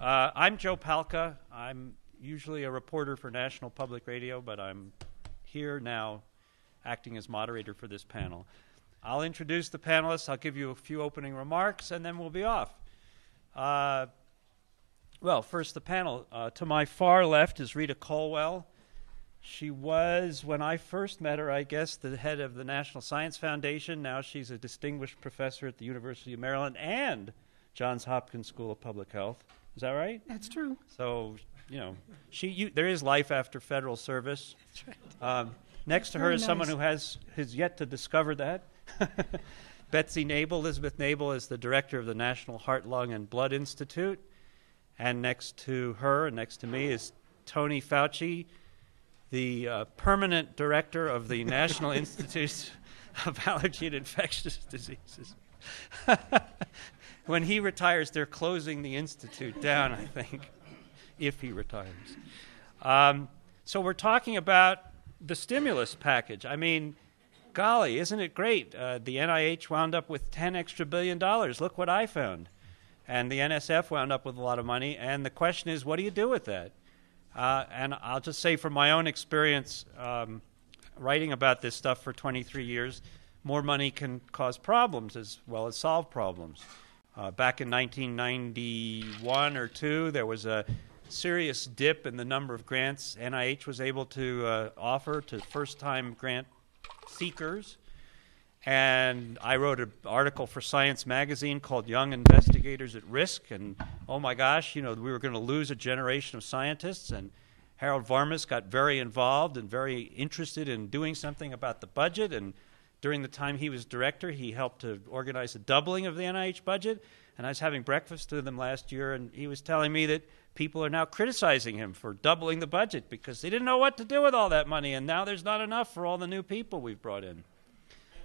I'm Joe Palca. I'm usually a reporter for National Public Radio, but I'm here now acting as moderator for this panel. I'll introduce the panelists. I'll give you a few opening remarks, and then we'll be off. Well, first the panel. To my far left is Rita Colwell. She was, when I first met her, I guess, the head of the National Science Foundation. Now she's a distinguished professor at the University of Maryland and Johns Hopkins School of Public Health. Is that right? That's true. So, you know, there is life after federal service. That's right. Next to her is someone who has yet to discover that. Betsy Nabel, Elizabeth Nabel, is the director of the National Heart, Lung, and Blood Institute. And next to her and next to me is Tony Fauci, the permanent director of the National Institute of Allergy and Infectious Diseases. When he retires, they're closing the institute down, I think, if he retires. So we're talking about the stimulus package. I mean, golly, isn't it great? The NIH wound up with $10 billion extra. Look what I found. And the NSF wound up with a lot of money. And the question is, what do you do with that? And I'll just say from my own experience, writing about this stuff for 23 years, more money can cause problems as well as solve problems. Back in 1991 or 2, there was a serious dip in the number of grants NIH was able to offer to first-time grant seekers. And I wrote an article for Science Magazine called Young Investigators at Risk. And, oh, my gosh, you know, we were going to lose a generation of scientists. And Harold Varmus got very involved and very interested in doing something about the budget. And during the time he was director, he helped to organize a doubling of the NIH budget. And I was having breakfast with him last year, and he was telling me that people are now criticizing him for doubling the budget because they didn't know what to do with all that money, and now there's not enough for all the new people we've brought in.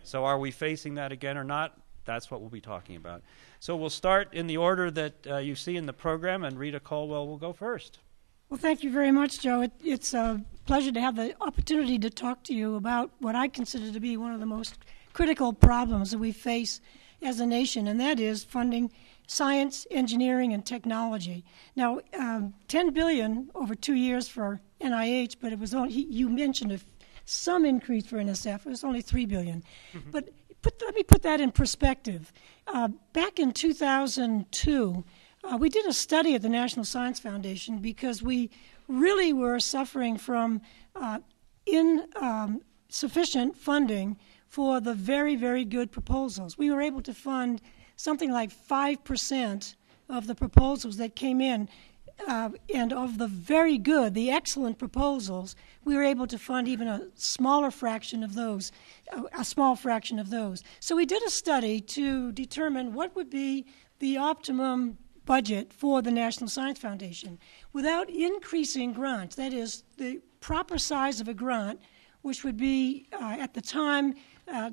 So are we facing that again or not? That's what we'll be talking about. So we'll start in the order that you see in the program, and Rita Colwell will go first. Well, thank you very much, Joe. It's a pleasure to have the opportunity to talk to you about what I consider to be one of the most critical problems that we face as a nation, and that is funding science, engineering, and technology. Now, $10 billion over 2 years for NIH, but it was only, you mentioned some increase for NSF. It was only $3 billion. Mm-hmm. But let me put that in perspective. Back in 2002, we did a study at the National Science Foundation because we really were suffering from insufficient funding for the very, very good proposals. We were able to fund something like 5% of the proposals that came in, and of the very good, the excellent proposals, we were able to fund even a small fraction of those. So we did a study to determine what would be the optimum budget for the National Science Foundation without increasing grants. That is, the proper size of a grant, which would be, at the time,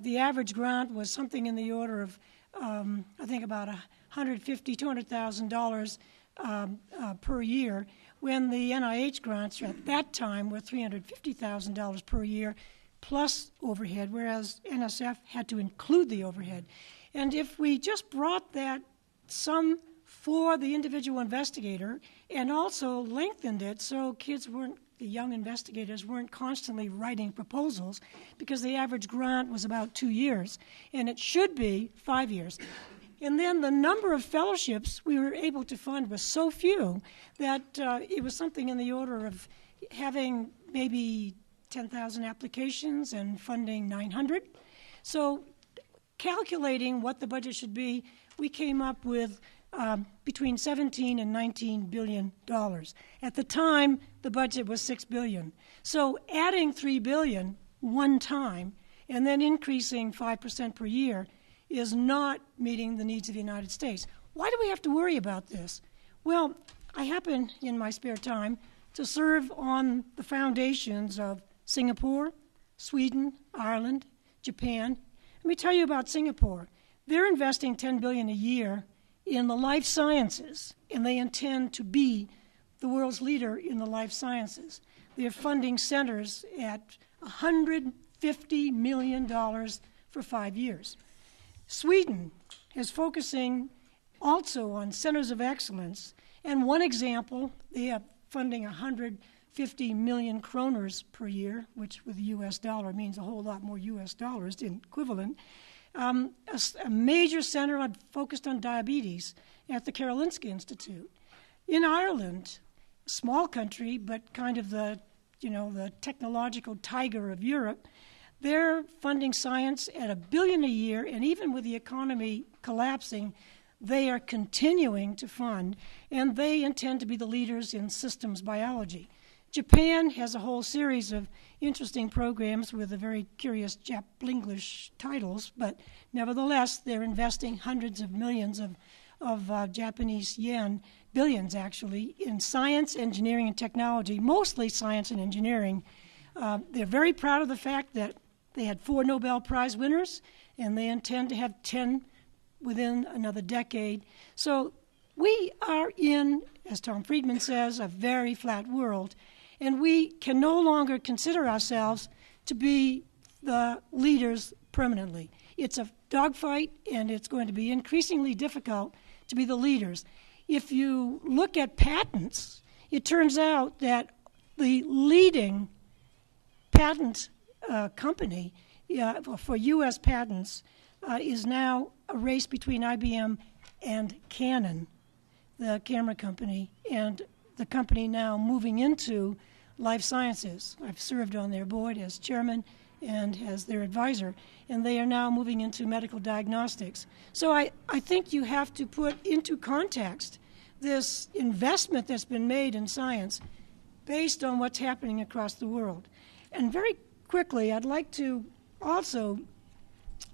the average grant was something in the order of, I think, about $150,000, $200,000 per year, when the NIH grants at that time were $350,000 per year plus overhead, whereas NSF had to include the overhead. And if we just brought that sum for the individual investigator and also lengthened it so the young investigators weren't constantly writing proposals, because the average grant was about 2 years, and it should be 5 years. And then the number of fellowships we were able to fund was so few that it was something in the order of having maybe 10,000 applications and funding 900. So calculating what the budget should be, we came up with between $17 and $19 billion. At the time, the budget was $6 billion. So adding $3 billion one time and then increasing 5% per year is not meeting the needs of the United States. Why do we have to worry about this? Well, I happen, in my spare time, to serve on the foundations of Singapore, Sweden, Ireland, Japan. Let me tell you about Singapore. They're investing $10 billion a year in the life sciences, and they intend to be the world's leader in the life sciences. They're funding centers at $150 million for 5 years. Sweden is focusing also on centers of excellence And one example, they have funding 150 million kroners per year, which with the U.S. dollar means a whole lot more U.S. dollars in equivalent. A major center focused on diabetes at the Karolinska Institute. In Ireland, a small country, but kind of the technological tiger of Europe, they're funding science at $1 billion a year, and even with the economy collapsing, they are continuing to fund, and they intend to be the leaders in systems biology. Japan has a whole series of interesting programs with a very curious Jap-English titles, but nevertheless, they're investing hundreds of millions of Japanese yen, billions actually, in science, engineering, and technology, mostly science and engineering. They're very proud of the fact that they had 4 Nobel Prize winners, and they intend to have 10 within another decade. So we are in, as Tom Friedman says, a very flat world, and we can no longer consider ourselves to be the leaders permanently. It's a dogfight, and it's going to be increasingly difficult to be the leaders. If you look at patents, it turns out that the leading patent company for U.S. patents is now a race between IBM and Canon, the camera company, and the company now moving into life sciences. I've served on their board as chairman and as their advisor, and they are now moving into medical diagnostics. So I think you have to put into context this investment that's been made in science based on what's happening across the world. And very quickly, I'd like to also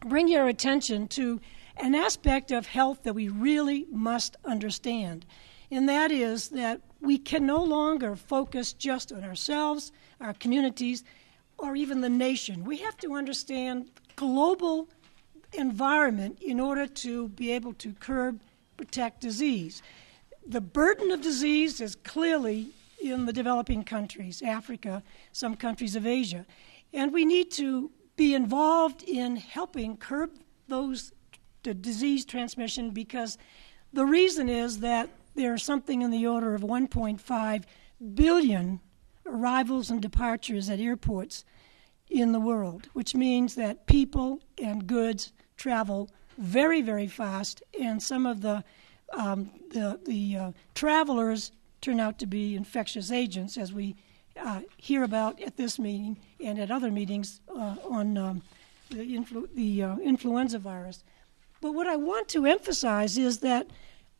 bring your attention to an aspect of health that we really must understand, and that is that we can no longer focus just on ourselves, our communities, or even the nation. We have to understand global environment in order to be able to curb, protect disease. The burden of disease is clearly in the developing countries, Africa, some countries of Asia, and we need to be involved in helping curb the disease transmission, because the reason is that there are something in the order of 1.5 billion arrivals and departures at airports in the world, which means that people and goods travel very, very fast, and some of the travelers turn out to be infectious agents, as we hear about at this meeting and at other meetings on the influenza virus. But what I want to emphasize is that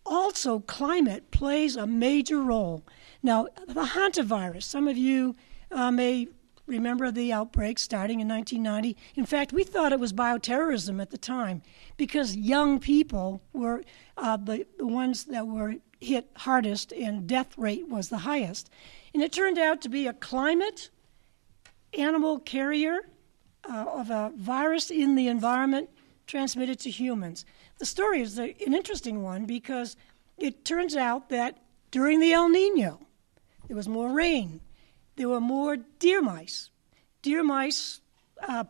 also climate plays a major role. Now, the hantavirus, some of you may remember the outbreak starting in 1990. In fact, we thought it was bioterrorism at the time because young people were the ones that were hit hardest and death rate was the highest. And it turned out to be a climate animal carrier of a virus in the environment transmitted to humans. The story is an interesting one because it turns out that during the El Nino, there was more rain. There were more deer mice. Deer mice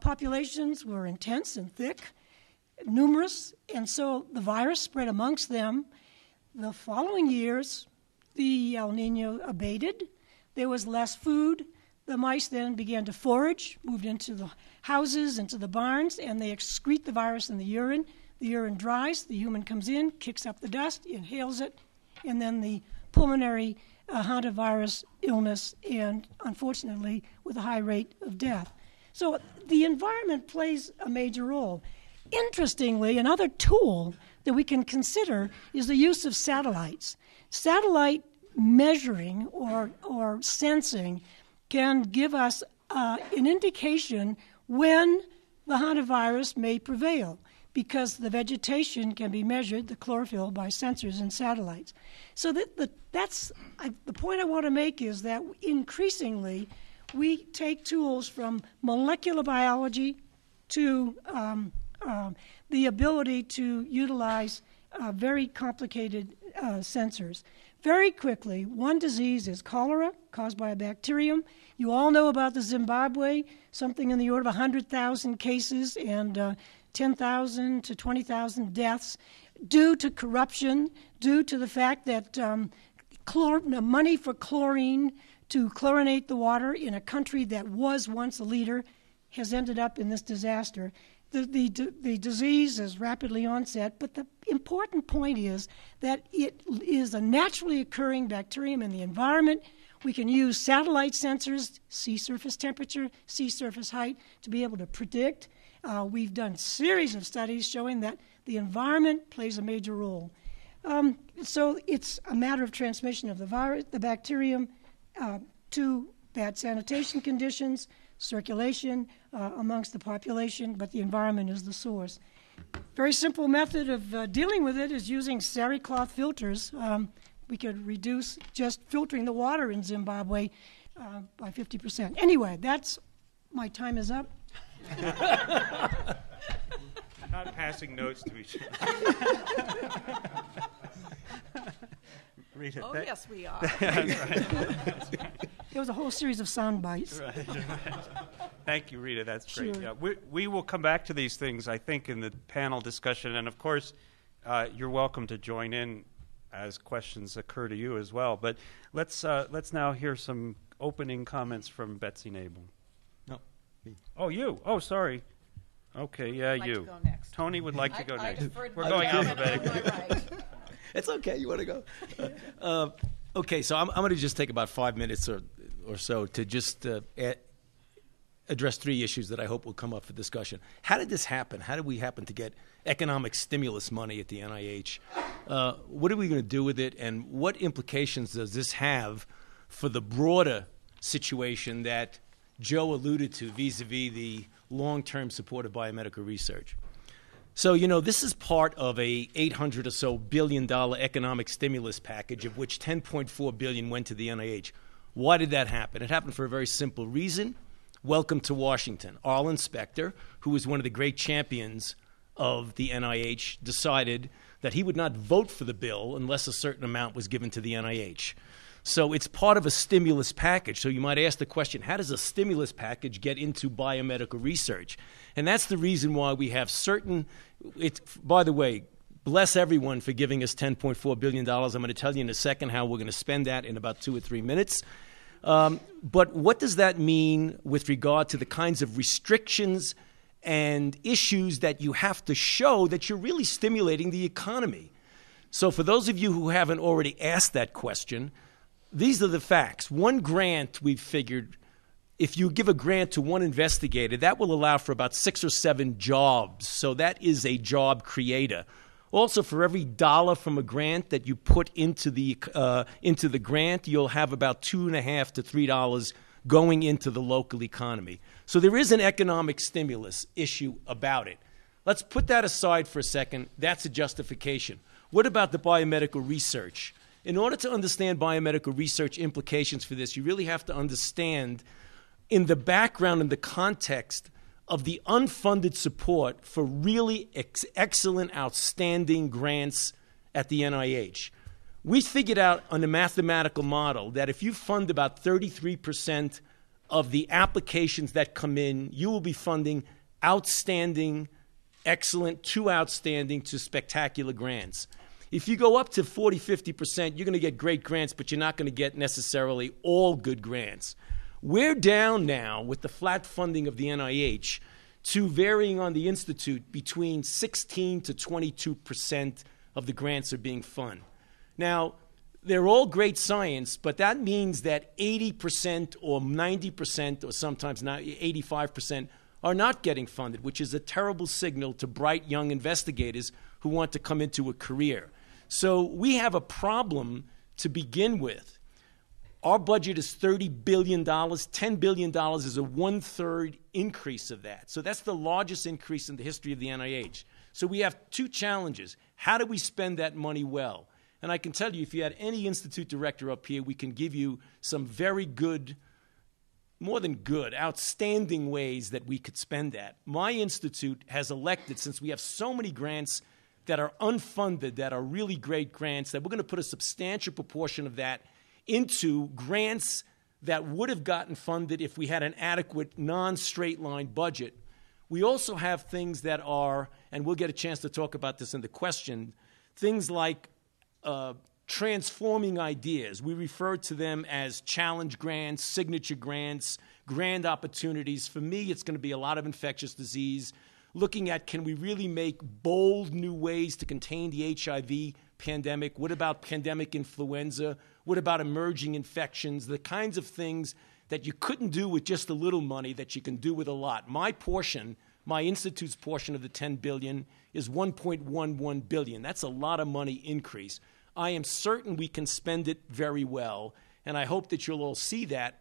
populations were intense and thick, numerous, and so the virus spread amongst them. The following years, the El Nino abated. There was less food. The mice then began to forage, moved into the houses, into the barns, and they excrete the virus in the urine. The urine dries, the human comes in, kicks up the dust, inhales it, and then the pulmonary hantavirus illness, and unfortunately with a high rate of death. So the environment plays a major role. Interestingly, another tool that we can consider is the use of satellites. Satellite measuring or sensing can give us an indication when the hantavirus may prevail, because the vegetation can be measured, the chlorophyll, by sensors and satellites. So that's the point I want to make is that increasingly we take tools from molecular biology to the ability to utilize very complicated sensors. Very quickly, one disease is cholera, caused by a bacterium. You all know about the Zimbabwe, something in the order of 100,000 cases and 10,000 to 20,000 deaths due to corruption, due to the fact that money for chlorine to chlorinate the water in a country that was once a leader has ended up in this disaster. The disease is rapidly onset, but the important point is that it is a naturally occurring bacterium in the environment. We can use satellite sensors, sea surface temperature, sea surface height, to be able to predict. We've done a series of studies showing that the environment plays a major role. So it's a matter of transmission of the bacterium to bad sanitation conditions, circulation amongst the population, but the environment is the source. Very simple method of dealing with it is using sari cloth filters. We could reduce just filtering the water in Zimbabwe by 50%. Anyway, my time is up. Not passing notes to each other. Rita, yes, we are. There was a whole series of sound bites. Right. Thank you, Rita. That's great. Sure. Yeah, we will come back to these things, I think, in the panel discussion. And, of course, you're welcome to join in as questions occur to you as well. But let's now hear some opening comments from Betsy Nabel. No, me. Oh, you. Oh, sorry. Okay, yeah, I'd like you. to go next. Tony would like to go next. We're I going deferred alphabetically. right. It's okay. You want to go? Okay, so I'm going to just take about 5 minutes or so to just address three issues that I hope will come up for discussion. How did this happen? How did we happen to get economic stimulus money at the NIH? What are we going to do with it? And what implications does this have for the broader situation that Joe alluded to vis-a-vis the long-term support of biomedical research? So, this is part of a $800 or so billion economic stimulus package, of which $10.4 billion went to the NIH. Why did that happen? It happened for a very simple reason. Welcome to Washington. Arlen Specter, who was one of the great champions of the NIH, decided that he would not vote for the bill unless a certain amount was given to the NIH. So it's part of a stimulus package. So you might ask the question, how does a stimulus package get into biomedical research? And that's the reason why we have by the way, bless everyone for giving us $10.4 billion. I'm going to tell you in a second how we're going to spend that in about 2 or 3 minutes. But what does that mean with regard to the kinds of restrictions and issues that you have to show that you're really stimulating the economy? So for those of you who haven't already asked that question, these are the facts. One grant, we've figured, if you give a grant to one investigator, that will allow for about 6 or 7 jobs. So that is a job creator. Also, for every dollar from a grant that you put into the grant, you'll have about $2.50 to $3 going into the local economy. So there is an economic stimulus issue about it. Let's put that aside for a second. That's a justification. What about the biomedical research? In order to understand biomedical research implications for this, you really have to understand in the background and the context of the unfunded support for really excellent, outstanding grants at the NIH. We figured out on a mathematical model that if you fund about 33% of the applications that come in, you will be funding outstanding, excellent, to outstanding, to spectacular grants. If you go up to 40, 50%, you're going to get great grants, but you're not going to get necessarily all good grants. We're down now with the flat funding of the NIH to varying on the Institute between 16 to 22% of the grants are being funded. Now, they're all great science, but that means that 80% or 90% or sometimes 85% are not getting funded, which is a terrible signal to bright young investigators who want to come into a career. So we have a problem to begin with. Our budget is $30 billion. $10 billion is a 1/3 increase of that. So that's the largest increase in the history of the NIH. So we have 2 challenges. How do we spend that money well? And I can tell you, if you had any institute director up here, we can give you some very good, more than good, outstanding ways that we could spend that. My institute has elected, since we have so many grants that are unfunded, that are really great grants, that we're going to put a substantial proportion of that into grants that would have gotten funded if we had an adequate non-straight line budget. We also have things that are, and we'll get a chance to talk about this in the question, things like transforming ideas. We refer to them as challenge grants, signature grants, grand opportunities. For me, it's going to be a lot of infectious disease, looking at can we really make bold new ways to contain the HIV pandemic? What about pandemic influenza? What about emerging infections? The kinds of things that you couldn't do with just a little money that you can do with a lot. My portion, my institute's portion of the $10 billion is $1.11 billion. That's a lot of money increase. I am certain we can spend it very well, and I hope that you'll all see that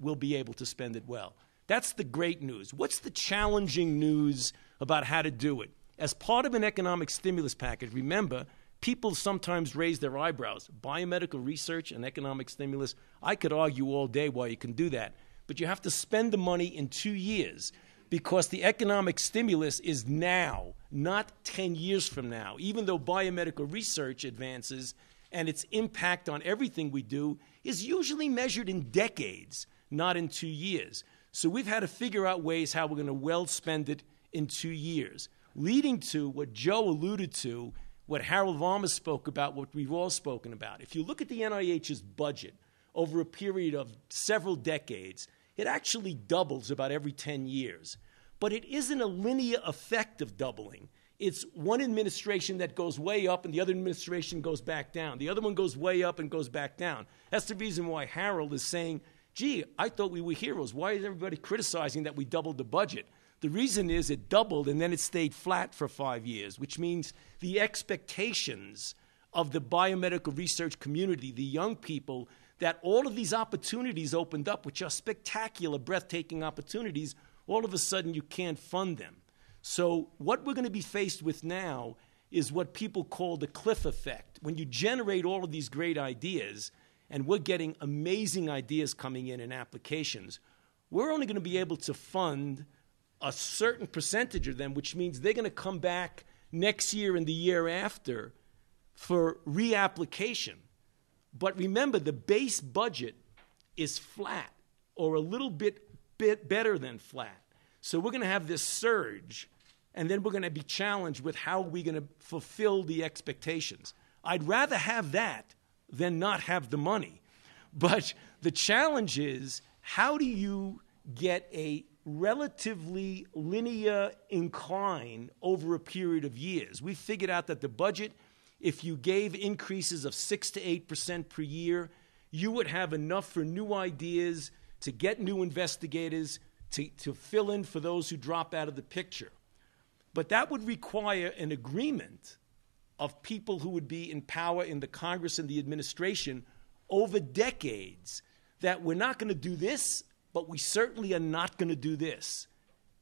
we'll be able to spend it well. That's the great news. What's the challenging news about how to do it? As part of an economic stimulus package, remember, people sometimes raise their eyebrows. Biomedical research and economic stimulus, I could argue all day why you can do that. But you have to spend the money in 2 years because the economic stimulus is now, not 10 years from now. Even though biomedical research advances and its impact on everything we do is usually measured in decades, not in 2 years. So we've had to figure out ways how we're going to well spend it in 2 years, leading to what Joe alluded to, what Harold Varma spoke about, what we've all spoken about. If you look at the NIH's budget over a period of several decades, it actually doubles about every 10 years. But it isn't a linear effect of doubling. It's one administration that goes way up and the other administration goes back down. The other one goes way up and goes back down. That's the reason why Harold is saying, gee, I thought we were heroes. Why is everybody criticizing that we doubled the budget? The reason is it doubled and then it stayed flat for 5 years, which means the expectations of the biomedical research community, the young people, that all of these opportunities opened up, which are spectacular, breathtaking opportunities, all of a sudden you can't fund them. So what we're going to be faced with now is what people call the cliff effect. When you generate all of these great ideas, and we're getting amazing ideas coming in applications, we're only going to be able to fund a certain percentage of them, which means they're going to come back next year and the year after for reapplication. But remember, the base budget is flat or a little bit better than flat. So we're going to have this surge, and then we're going to be challenged with how we're going to fulfill the expectations. I'd rather have that than not have the money. But the challenge is, how do you get a relatively linear incline over a period of years? We figured out that the budget, if you gave increases of 6 to 8% per year, you would have enough for new ideas, to get new investigators, to fill in for those who drop out of the picture. But that would require an agreement of people who would be in power in the Congress and the administration over decades that we're not going to do this, but we certainly are not going to do this.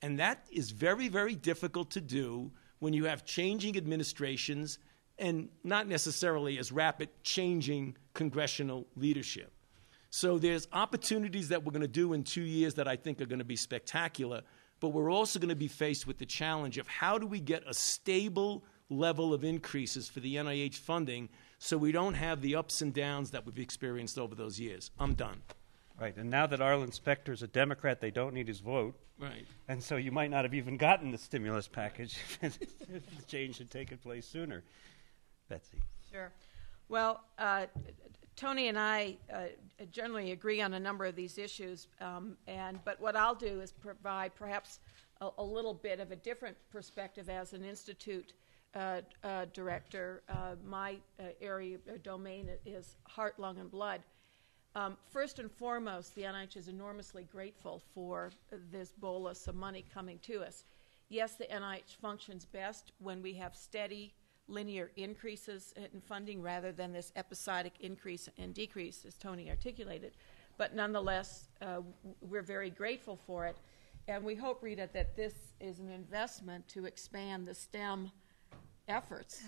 And that is very, very difficult to do when you have changing administrations and not necessarily as rapid changing congressional leadership. So there's opportunities that we're going to do in 2 years that I think are going to be spectacular, but we're also going to be faced with the challenge of how do we get a stable level of increases for the NIH funding so we don't have the ups and downs that we've experienced over those years. I'm done. Right, and now that Arlen Specter's a Democrat, they don't need his vote. Right. And so you might not have even gotten the stimulus package if the change had taken place sooner. Betsy. Sure. Well, Tony and I generally agree on a number of these issues, but what I'll do is provide perhaps a little bit of a different perspective as an institute director. My area or domain is heart, lung, and blood. First and foremost, the NIH is enormously grateful for this bolus of money coming to us. Yes, the NIH functions best when we have steady, linear increases in funding rather than this episodic increase and decrease, as Tony articulated. But nonetheless, we're very grateful for it. And we hope, Rita, that this is an investment to expand the STEM efforts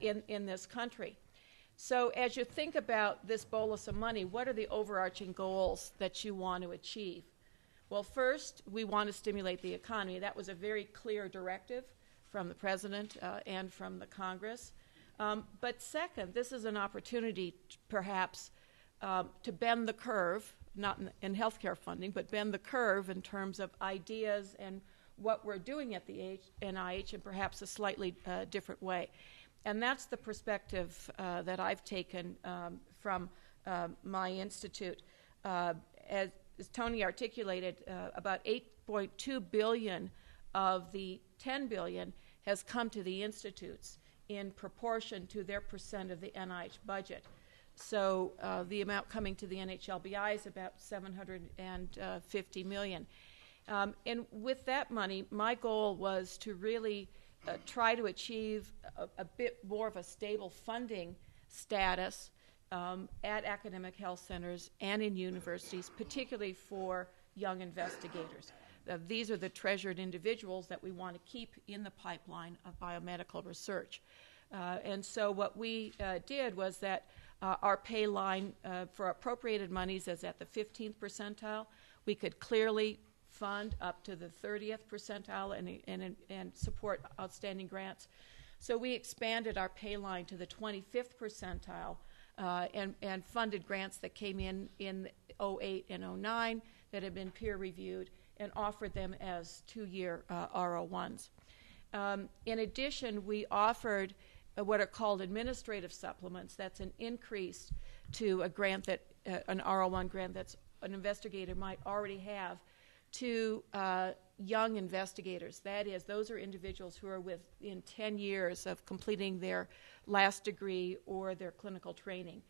in this country. So as you think about this bolus of money, what are the overarching goals that you want to achieve? Well, first, we want to stimulate the economy. That was a very clear directive from the President and from the Congress. But second, this is an opportunity perhaps to bend the curve, not in healthcare funding, but bend the curve in terms of ideas and what we're doing at the NIH in perhaps a slightly different way. And that's the perspective that I've taken from my institute. As Tony articulated, about $8.2 billion of the $10 billion has come to the institutes in proportion to their percent of the NIH budget. So the amount coming to the NHLBI is about $750 million. And with that money, my goal was to really try to achieve a bit more of a stable funding status at academic health centers and in universities, particularly for young investigators. These are the treasured individuals that we want to keep in the pipeline of biomedical research. And so what we did was that our pay line for appropriated monies is at the 15th percentile. We could clearly fund up to the 30th percentile and support outstanding grants. So we expanded our pay line to the 25th percentile and funded grants that came in 08 and 09 that had been peer reviewed and offered them as 2-year R01s. In addition, we offered what are called administrative supplements. That's an increase to a grant that, an R01 grant that's an investigator might already have to young investigators. That is, those are individuals who are within 10 years of completing their last degree or their clinical training.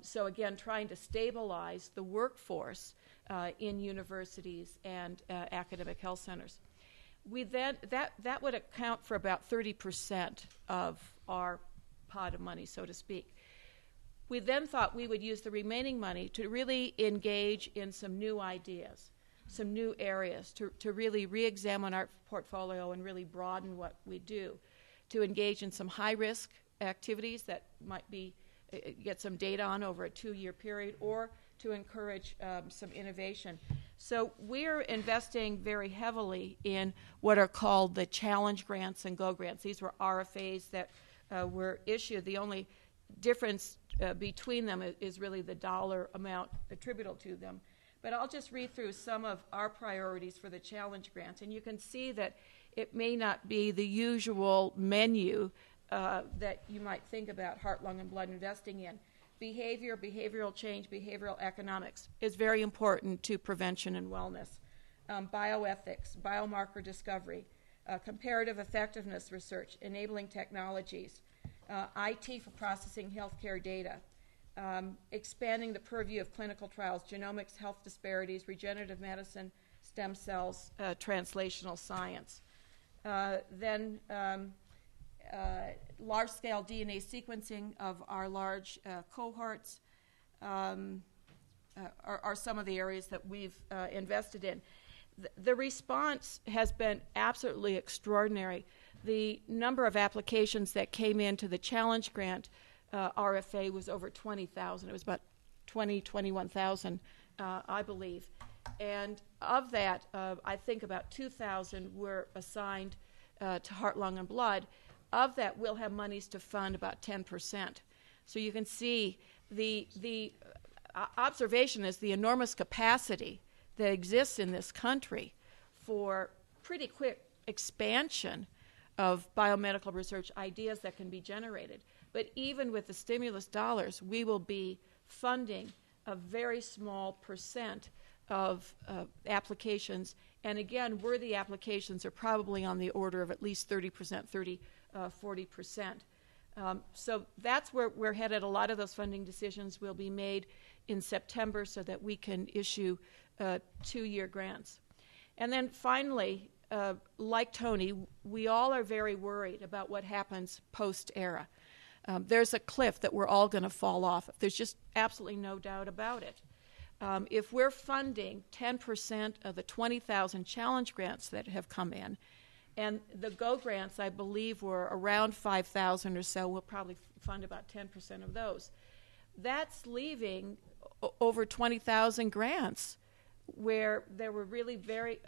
So again, trying to stabilize the workforce in universities and academic health centers. We then, that would account for about 30% of our pot of money, so to speak. We then thought we would use the remaining money to really engage in some new ideas, some new areas, to really re-examine our portfolio and really broaden what we do, to engage in some high-risk activities that might be, get some data on over a 2-year period, or to encourage some innovation. So we're investing very heavily in what are called the challenge grants and go grants. These were RFAs that were issued. The only difference between them is really the dollar amount attributable to them. But I'll just read through some of our priorities for the challenge grants, and you can see that it may not be the usual menu that you might think about heart, lung, and blood investing in. Behavior, behavioral change, behavioral economics is very important to prevention and wellness. Bioethics, biomarker discovery, comparative effectiveness research, enabling technologies, IT for processing healthcare data, expanding the purview of clinical trials, genomics, health disparities, regenerative medicine, stem cells, translational science. Then large-scale DNA sequencing of our large cohorts are some of the areas that we've invested in. The response has been absolutely extraordinary. The number of applications that came into the challenge grant RFA was over 20,000. It was about 21,000, I believe. And of that, I think about 2,000 were assigned to heart, lung, and blood. Of that, we'll have monies to fund about 10%. So you can see the observation is the enormous capacity that exists in this country for pretty quick expansion of biomedical research ideas that can be generated. But even with the stimulus dollars, we will be funding a very small percent of applications. And again, worthy applications are probably on the order of at least 30%, 40%. So that's where we're headed. A lot of those funding decisions will be made in September so that we can issue 2-year grants. And then finally, like Tony, we all are very worried about what happens post-ERA. There's a cliff that we're all going to fall off. There's just absolutely no doubt about it. If we're funding 10% of the 20,000 challenge grants that have come in, and the GO grants, I believe, were around 5,000 or so, we'll probably fund about 10% of those. That's leaving over 20,000 grants where there were really very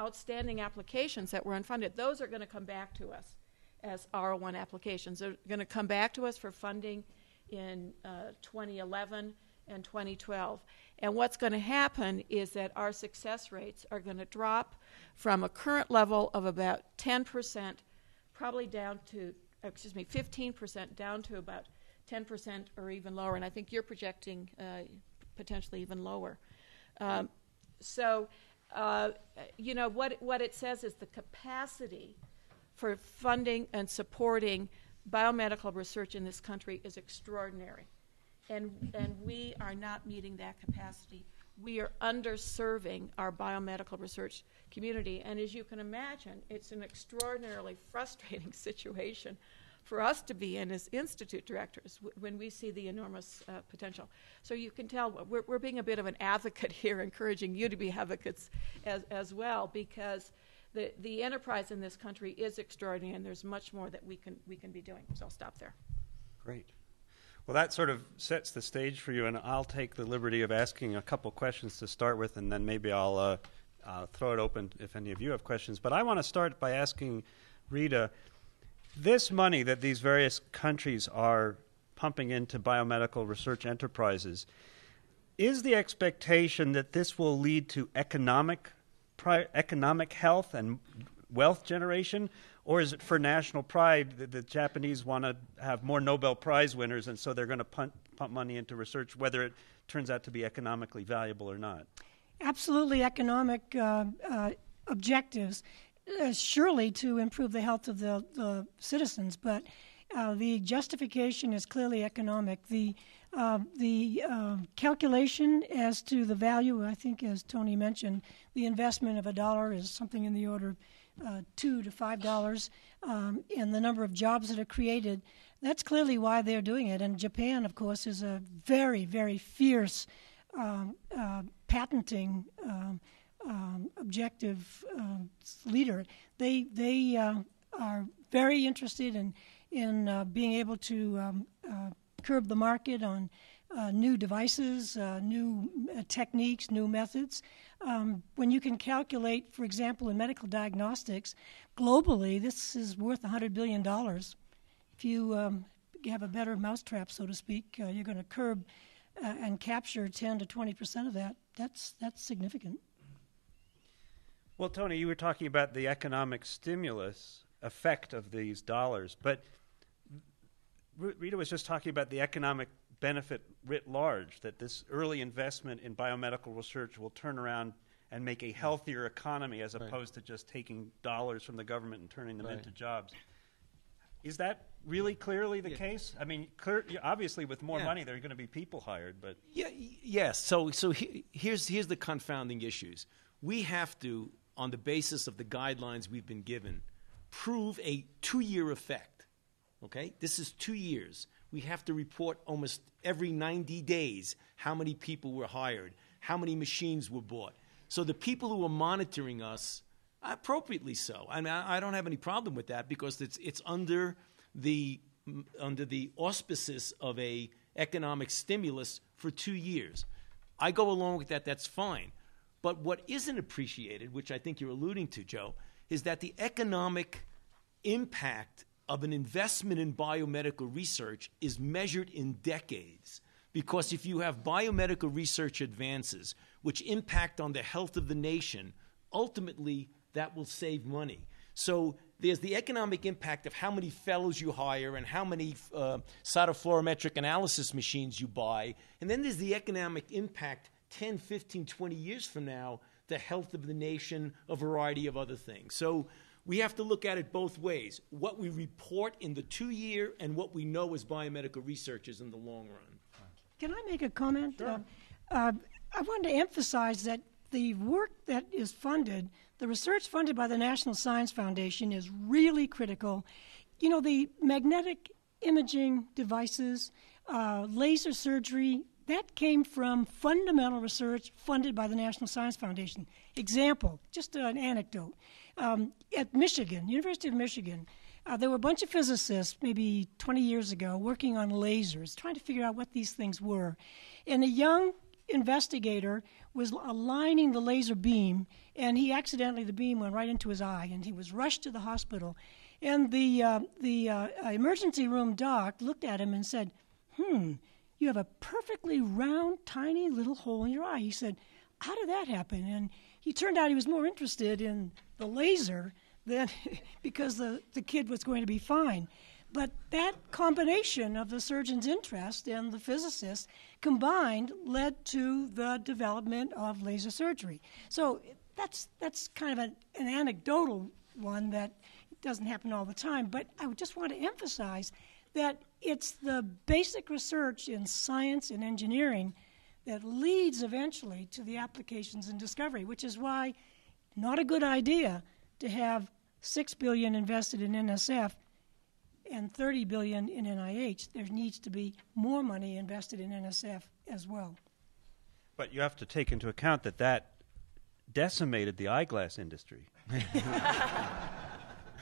outstanding applications that were unfunded. Those are going to come back to us as R01 applications. They're going to come back to us for funding in 2011 and 2012. And what's going to happen is that our success rates are going to drop from a current level of about 10%, probably down to 15% down to about 10% or even lower, and I think you're projecting potentially even lower. What it says is the capacity for funding and supporting biomedical research in this country is extraordinary, and we are not meeting that capacity. We are underserving our biomedical research community, and as you can imagine, it's an extraordinarily frustrating situation for us to be in as institute directors when we see the enormous potential. So you can tell we're being a bit of an advocate here, encouraging you to be advocates as well, because the enterprise in this country is extraordinary, and there's much more that we can be doing. So I'll stop there. Great. Well, that sort of sets the stage for you, and I'll take the liberty of asking a couple questions to start with, and then maybe I'll throw it open if any of you have questions. But I want to start by asking Rita, this money that these various countries are pumping into biomedical research enterprises, is the expectation that this will lead to economic health and wealth generation, or is it for national pride that the Japanese want to have more Nobel Prize winners, and so they're going to pump money into research, whether it turns out to be economically valuable or not? Absolutely economic objectives, surely to improve the health of the citizens, but the justification is clearly economic. The calculation as to the value, I think, as Tony mentioned, the investment of $1 is something in the order of $2 to $5, and the number of jobs that are created. That's clearly why they're doing it. And Japan, of course, is a very, very fierce patenting objective leader. They are very interested in being able to curb the market on new devices, new techniques, new methods. When you can calculate, for example, in medical diagnostics, globally, this is worth $100 billion. If you have a better mousetrap, so to speak, you're going to curb and capture 10 to 20% of that. That's significant. Well, Tony, you were talking about the economic stimulus effect of these dollars, but Rita was just talking about the economic benefit writ large, that this early investment in biomedical research will turn around and make a healthier economy as opposed to just taking dollars from the government and turning them into jobs. Is that really clearly the case? I mean, obviously with more money there are going to be people hired, but... Yes. So here's the confounding issues. We have to, on the basis of the guidelines we've been given, prove a 2-year effect. Okay? This is 2 years. We have to report almost every 90 days how many people were hired, how many machines were bought. So the people who are monitoring us, appropriately so. I mean, I don't have any problem with that because it's under the auspices of a economic stimulus for 2 years. I go along with that. That's fine. But what isn't appreciated, which I think you're alluding to, Joe, is that the economic impact of an investment in biomedical research is measured in decades. Because if you have biomedical research advances which impact on the health of the nation, ultimately that will save money. So there's the economic impact of how many fellows you hire and how many cytofluorometric analysis machines you buy. And then there's the economic impact 10, 15, 20 years from now, the health of the nation, a variety of other things. So we have to look at it both ways, what we report in the 2-year and what we know as biomedical researchers in the long run. Can I make a comment? Sure. I wanted to emphasize that the work that is funded, the research funded by the National Science Foundation is really critical. You know, the magnetic imaging devices, laser surgery, that came from fundamental research funded by the National Science Foundation. Example, just an anecdote. At Michigan, University of Michigan, there were a bunch of physicists maybe 20 years ago working on lasers, trying to figure out what these things were. And a young investigator was aligning the laser beam, and the beam went right into his eye, and he was rushed to the hospital. And the emergency room doc looked at him and said, you have a perfectly round, tiny little hole in your eye. He said, how did that happen? And he turned out he was more interested in the laser than because the kid was going to be fine. But that combination of the surgeon's interest and the physicist combined led to the development of laser surgery. So that's kind of an anecdotal one that doesn't happen all the time, but I just want to emphasize that it's the basic research in science and engineering that leads eventually to the applications and discovery, which is why not a good idea to have $6 billion invested in NSF and $30 billion in NIH. There needs to be more money invested in NSF as well. But you have to take into account that decimated the eyeglass industry.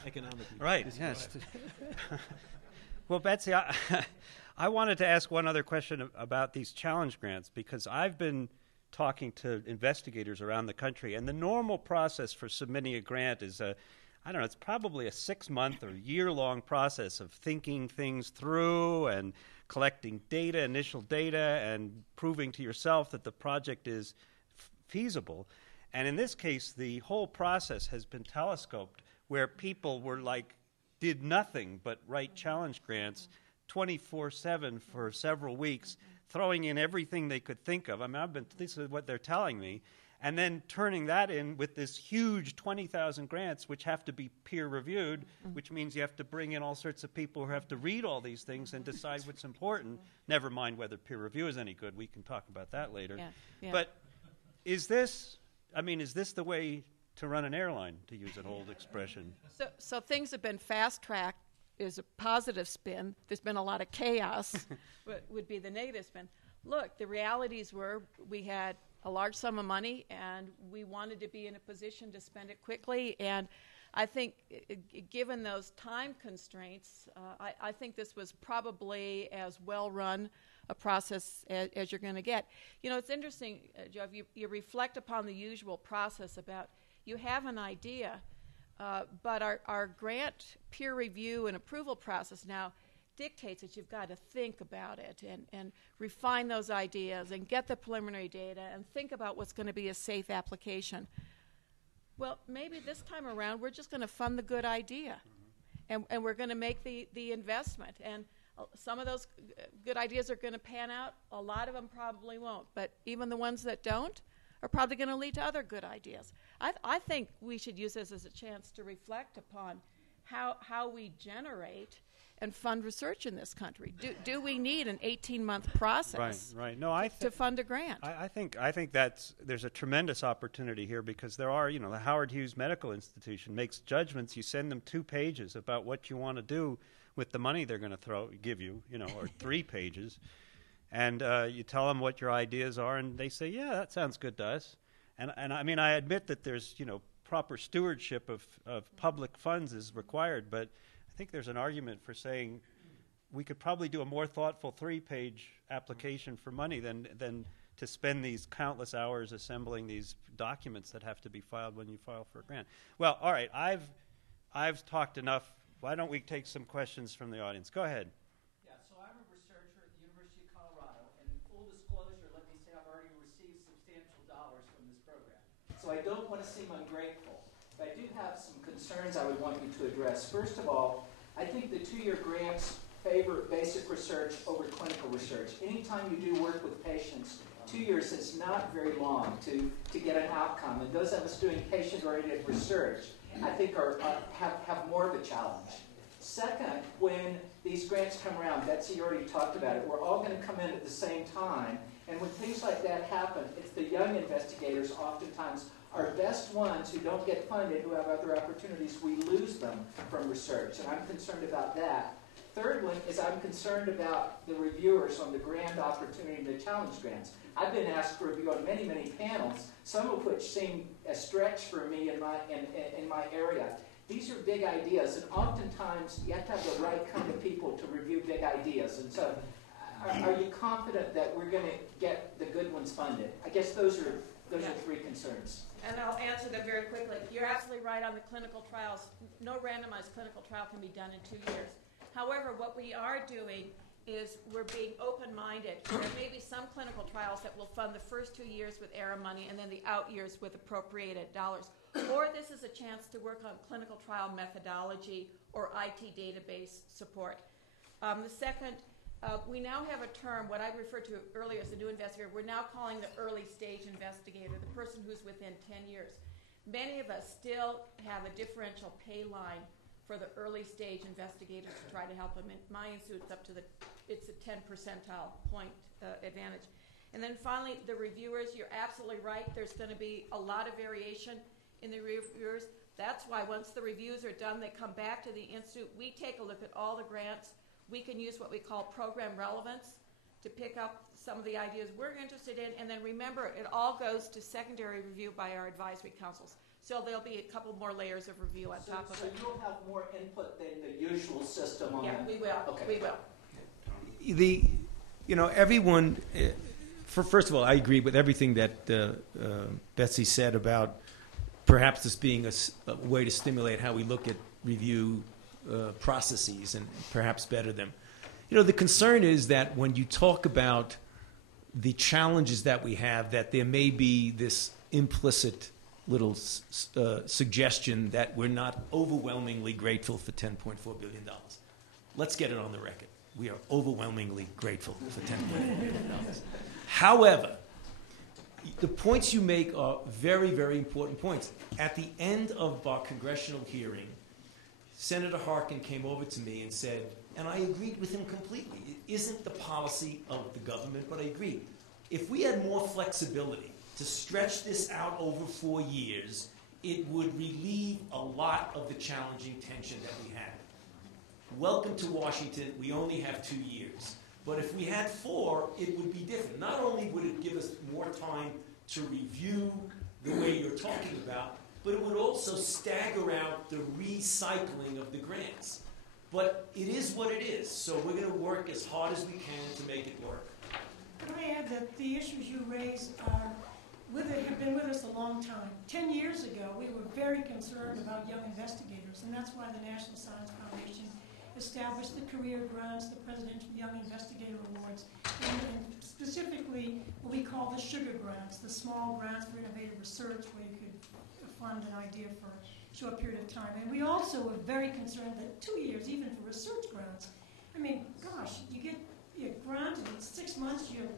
Economically. Right, yes. Well, Betsy, I wanted to ask one other question about these challenge grants, because I've been talking to investigators around the country, and the normal process for submitting a grant is it's probably a 6-month or year-long process of thinking things through and collecting data, initial data, and proving to yourself that the project is feasible. And in this case, the whole process has been telescoped, where people did nothing but write challenge grants 24/7 for several weeks, throwing in everything they could think of. I mean, this is what they're telling me. And then turning that in with this huge 20,000 grants, which have to be peer-reviewed, which means you have to bring in all sorts of people who have to read all these things and decide what's important. Never mind whether peer review is any good. We can talk about that later. Yeah. But is this the way to run an airline, to use an old expression? So things have been fast-tracked is a positive spin. There's been a lot of chaos, would be the negative spin. Look, the realities were we had a large sum of money, and we wanted to be in a position to spend it quickly. And I think, given those time constraints, I think this was probably as well-run a process as you're going to get. You know, it's interesting, Joe, if you reflect upon the usual process about you have an idea, but our grant peer review and approval process now dictates that you've got to think about it and refine those ideas and get the preliminary data and think about what's going to be a safe application. Well, maybe this time around we're just going to fund the good idea, and we're going to make the investment. And some of those good ideas are going to pan out. A lot of them probably won't. But even the ones that don't are probably going to lead to other good ideas. I think we should use this as a chance to reflect upon how we generate and fund research in this country. Do we need an 18-month process right. to fund a grant? I think there's a tremendous opportunity here, because there are, the Howard Hughes Medical Institution makes judgments. You send them 2 pages about what you want to do with the money they're going to give you, or 3 pages, and you tell them what your ideas are, and they say, yeah, that sounds good to us. And I mean, I admit that there's, proper stewardship of public funds is required, but I think there's an argument for saying we could probably do a more thoughtful 3-page application for money than to spend these countless hours assembling these documents that have to be filed when you file for a grant. Well, all right, I've talked enough. Why don't we take some questions from the audience? Go ahead. Yeah, so I'm a researcher at the University of Colorado, and in full disclosure, let me say I've already received substantial dollars from this program. So I don't want to seem ungrateful, but I do have some concerns I would want you to address. First of all, I think the 2-year grants favor basic research over clinical research. Anytime you do work with patients, 2 years is not very long to get an outcome. And those of us doing patient-oriented research, I think have more of a challenge. Second, when these grants come around, Betsy already talked about it, we're all going to come in at the same time. And when things like that happen, it's the young investigators oftentimes are best ones who don't get funded, who have other opportunities. We lose them from research, and I'm concerned about that. Third one is I'm concerned about the reviewers on the grand opportunity and the challenge grants. I've been asked to review on many, many panels, some of which seem a stretch for me in my area. These are big ideas, and oftentimes you have to have the right kind of people to review big ideas. And so are you confident that we're going to get the good ones funded? I guess those are 3 concerns. And I'll answer them very quickly. You're absolutely right on the clinical trials. No randomized clinical trial can be done in 2 years. However, what we are doing is we're being open-minded. There may be some clinical trials that will fund the first 2 years with ERA money and then the out years with appropriated dollars. or this is a chance to work on clinical trial methodology or IT database support. The second, we now have a term, what I referred to earlier as a new investigator, we're now calling the early stage investigator, the person who's within 10 years. Many of us still have a differential pay line for the early stage investigators to try to help them. In my institute, it's a 10 percentile point advantage. And then finally, the reviewers, you're absolutely right. There's going to be a lot of variation in the reviewers. That's why once the reviews are done, they come back to the institute. We take a look at all the grants. We can use what we call program relevance to pick up some of the ideas we're interested in. And then remember, it all goes to secondary review by our advisory councils. So there'll be a couple more layers of review on top of it. So you'll have more input than the usual system on Yeah, we will. Okay. We will. Everyone, first of all, I agree with everything that Betsy said about perhaps this being a way to stimulate how we look at review processes and perhaps better them. The concern is that when you talk about the challenges that we have, that there may be this implicit little suggestion that we're not overwhelmingly grateful for $10.4 billion. Let's get it on the record. We are overwhelmingly grateful for $10.4 billion. However, the points you make are very, very important points. At the end of our congressional hearing, Senator Harkin came over to me and said, and I agreed with him completely, it isn't the policy of the government, but I agreed. If we had more flexibility to stretch this out over 4 years, it would relieve a lot of the challenging tension that we have. Welcome to Washington. We only have 2 years. But if we had 4, it would be different. Not only would it give us more time to review the way you're talking about, but it would also stagger out the recycling of the grants. But it is what it is, so we're going to work as hard as we can to make it work. Can I add that the issues you raise have been with us a long time. 10 years ago, we were very concerned about young investigators, and that's why the National Science Foundation established the career grants, the Presidential Young Investigator Awards, and specifically what we call the sugar grants, the small grants for innovative research where you could fund an idea for a short period of time. And we also were very concerned that 2 years, even for research grants, I mean, gosh, you get a grant and in 6 months you're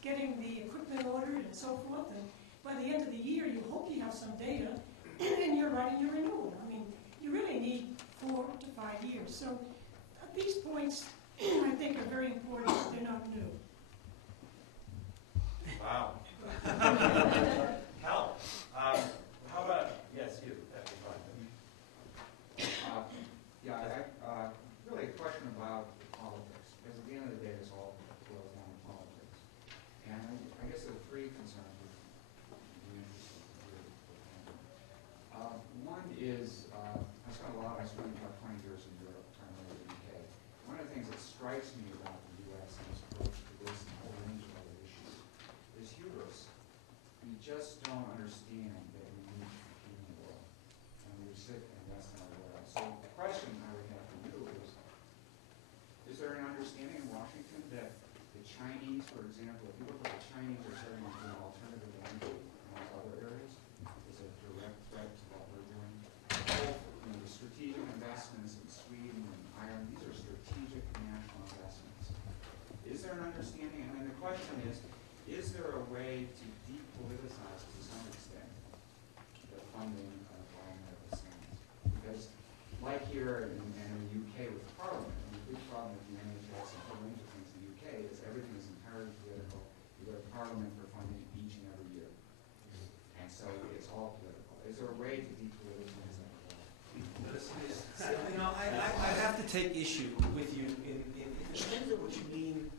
getting the equipment ordered and so forth, and by the end of the year you hope you have some data and you're writing your renewal. I mean, you really need 4 to 5 years. So these points, I think, are very important, but they're not new. Wow. Hal, how about, yes, you, that'd be fine. Really a question about politics, because at the end of the day, this all boils down to politics. And I guess there are 3 concerns which would be interesting to hear. One is, I spent about 20 years in Europe, primarily the UK. One of the things that strikes me about the US and its approach to this and a whole range of other issues is hubris. We just don't understand that we need to compete in the world. And we sit and invest in our world. So the question I would have for you is there an understanding in Washington that the Chinese, for example, if you look at the Chinese are starting to do an alternative energy amongst other areas, is a direct threat to what we're doing. The strategic investments in Sweden and Ireland, these are strategic national investments. Is there an understanding? And the question is there a way to depoliticize to some extent the funding of biomedical science? Because like here in the UK with Parliament, the big problem with the NHS and a whole range of things in the UK is everything is entirely political. You go to Parliament for funding each and every year. And so it's all political. Is there a way to depoliticize that? I have to take issue with you in terms of what you mean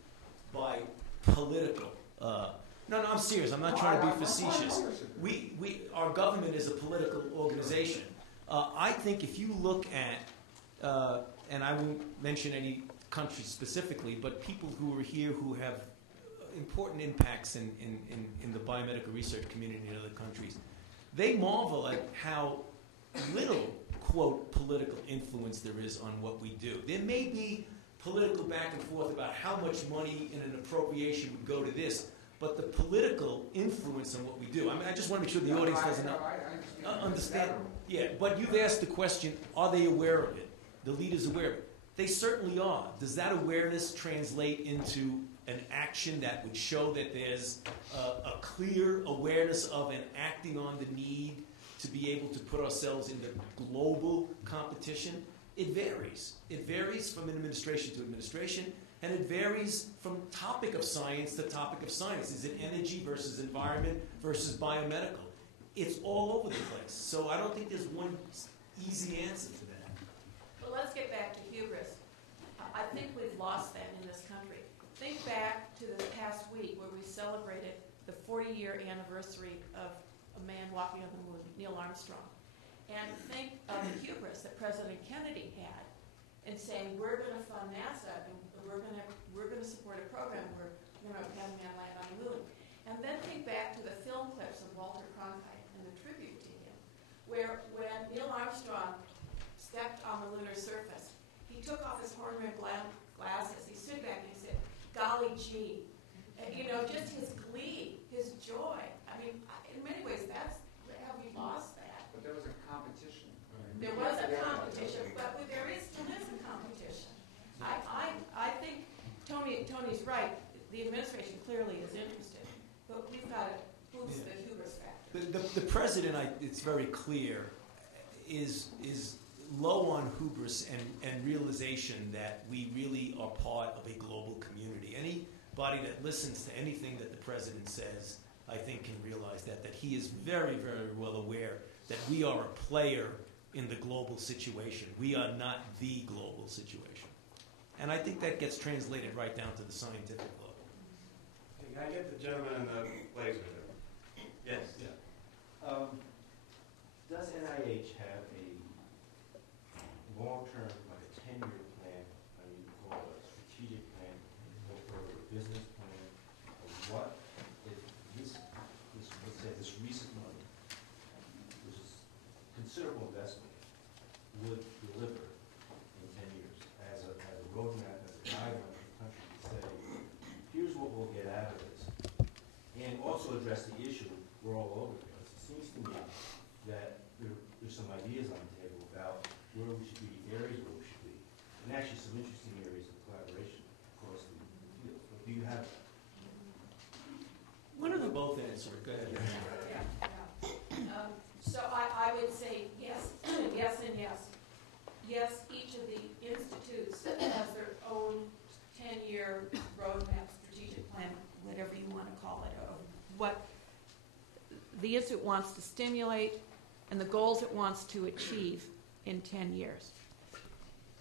by political. No, I'm serious. I'm not trying to be facetious. Our government is a political organization. I think if you look at, and I won't mention any country specifically, but people who are here who have important impacts in the biomedical research community in other countries, they marvel at how little, quote, political influence there is on what we do. There may be political back and forth about how much money in an appropriation would go to this, but the political influence on what we do. I mean, I just want to make sure the audience doesn't know. I understand Understand? Yeah, but you've asked the question, are they aware of it? The leaders aware of it? They certainly are. Does that awareness translate into an action that would show that there's a clear awareness of and acting on the need to be able to put ourselves in the global competition? It varies. It varies from administration to administration, and it varies from topic of science to topic of science. Is it energy versus environment versus biomedical? It's all over the place. So I don't think there's one easy answer to that. But let's get back to hubris. I think we've lost that in this country. Think back to this past week where we celebrated the 40-year anniversary of a man walking on the moon, Neil Armstrong. And think of the hubris that President Kennedy had in saying, we're going to fund NASA and we're going to support a program where we're going to have a man land on the moon. And then think back to the film clips of Walter Cronkite and the tribute to him, where when Neil Armstrong stepped on the lunar surface, he took off his horn-rimmed glasses, he stood back and he said, golly gee. And, just his glee, his joy. I mean, in many ways, that's how we lost that. But there was a competition. There was a competition, but there still is a competition. I think Tony's right. The administration clearly is interested, but we've got to boost the hubris factor. The president, it's very clear, is low on hubris and realization that we really are part of a global community. Anybody that listens to anything that the president says, I think, can realize that he is very, very well aware that we are a player in the global situation. We are not the global situation. And I think that gets translated right down to the scientific level. Can I get the gentleman in the blazer there? Yes. Yeah. Does NIH have a long-term, like a 10-year plan, I mean, call it a strategic plan, or a business plan, of what if let's say this recent money, which is considerable investment, would deliver in 10 years as a roadmap, as a guideline for the country to say, here's what we'll get out of this, and also address the issue we're all over the place. It seems to me that there's some ideas on the table about where we should be, areas where we should be, and actually some interesting areas of collaboration across the field. But do you have that? One of the Both answer. Go ahead. So I would say yes, yes, and yes. Yes, each of the institutes has their own 10-year roadmap, strategic plan, whatever you want to call it, of what the institute wants to stimulate and the goals it wants to achieve in 10 years.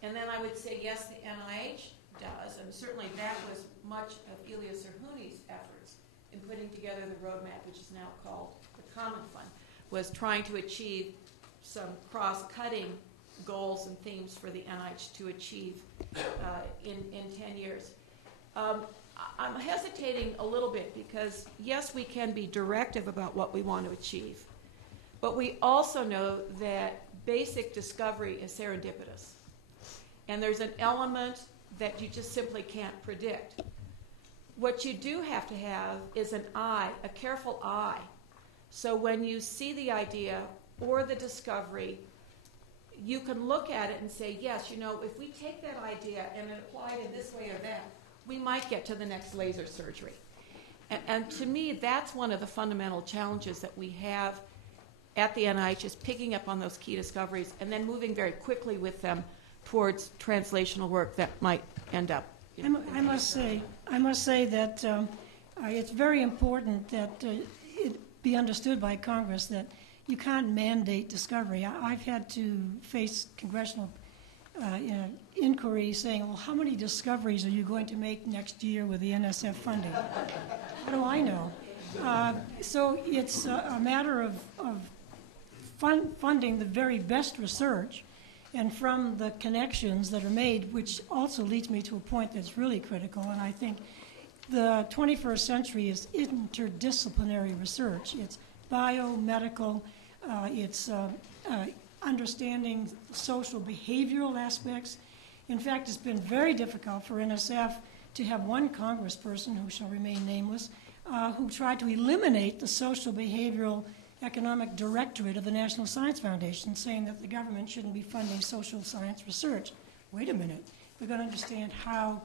And then I would say, yes, the NIH does, and certainly that was much of Ilya Serhuni's efforts in putting together the roadmap, which is now called the Common Fund, was trying to achieve some cross-cutting goals and themes for the NIH to achieve in 10 years. I'm hesitating a little bit because, yes, we can be directive about what we want to achieve, but we also know that basic discovery is serendipitous. And there's an element that you just simply can't predict. What you do have to have is an eye, a careful eye. So when you see the idea or the discovery, you can look at it and say, yes, if we take that idea and apply it in this way or that, we might get to the next laser surgery. And to me, that's one of the fundamental challenges that we have at the NIH, is picking up on those key discoveries and then moving very quickly with them towards translational work that might end up. I must say that it's very important that it be understood by Congress that you can't mandate discovery. I've had to face congressional inquiry saying, well, how many discoveries are you going to make next year with the NSF funding? What do I know? So it's a matter of funding the very best research, and from the connections that are made, which also leads me to a point that's really critical, and I think the 21st century is interdisciplinary research. It's biomedical, it's understanding social behavioral aspects. In fact, it's been very difficult for NSF to have one congressperson, who shall remain nameless, who tried to eliminate the social behavioral economic directorate of the National Science Foundation saying that the government shouldn't be funding social science research. Wait a minute. If we're going to understand how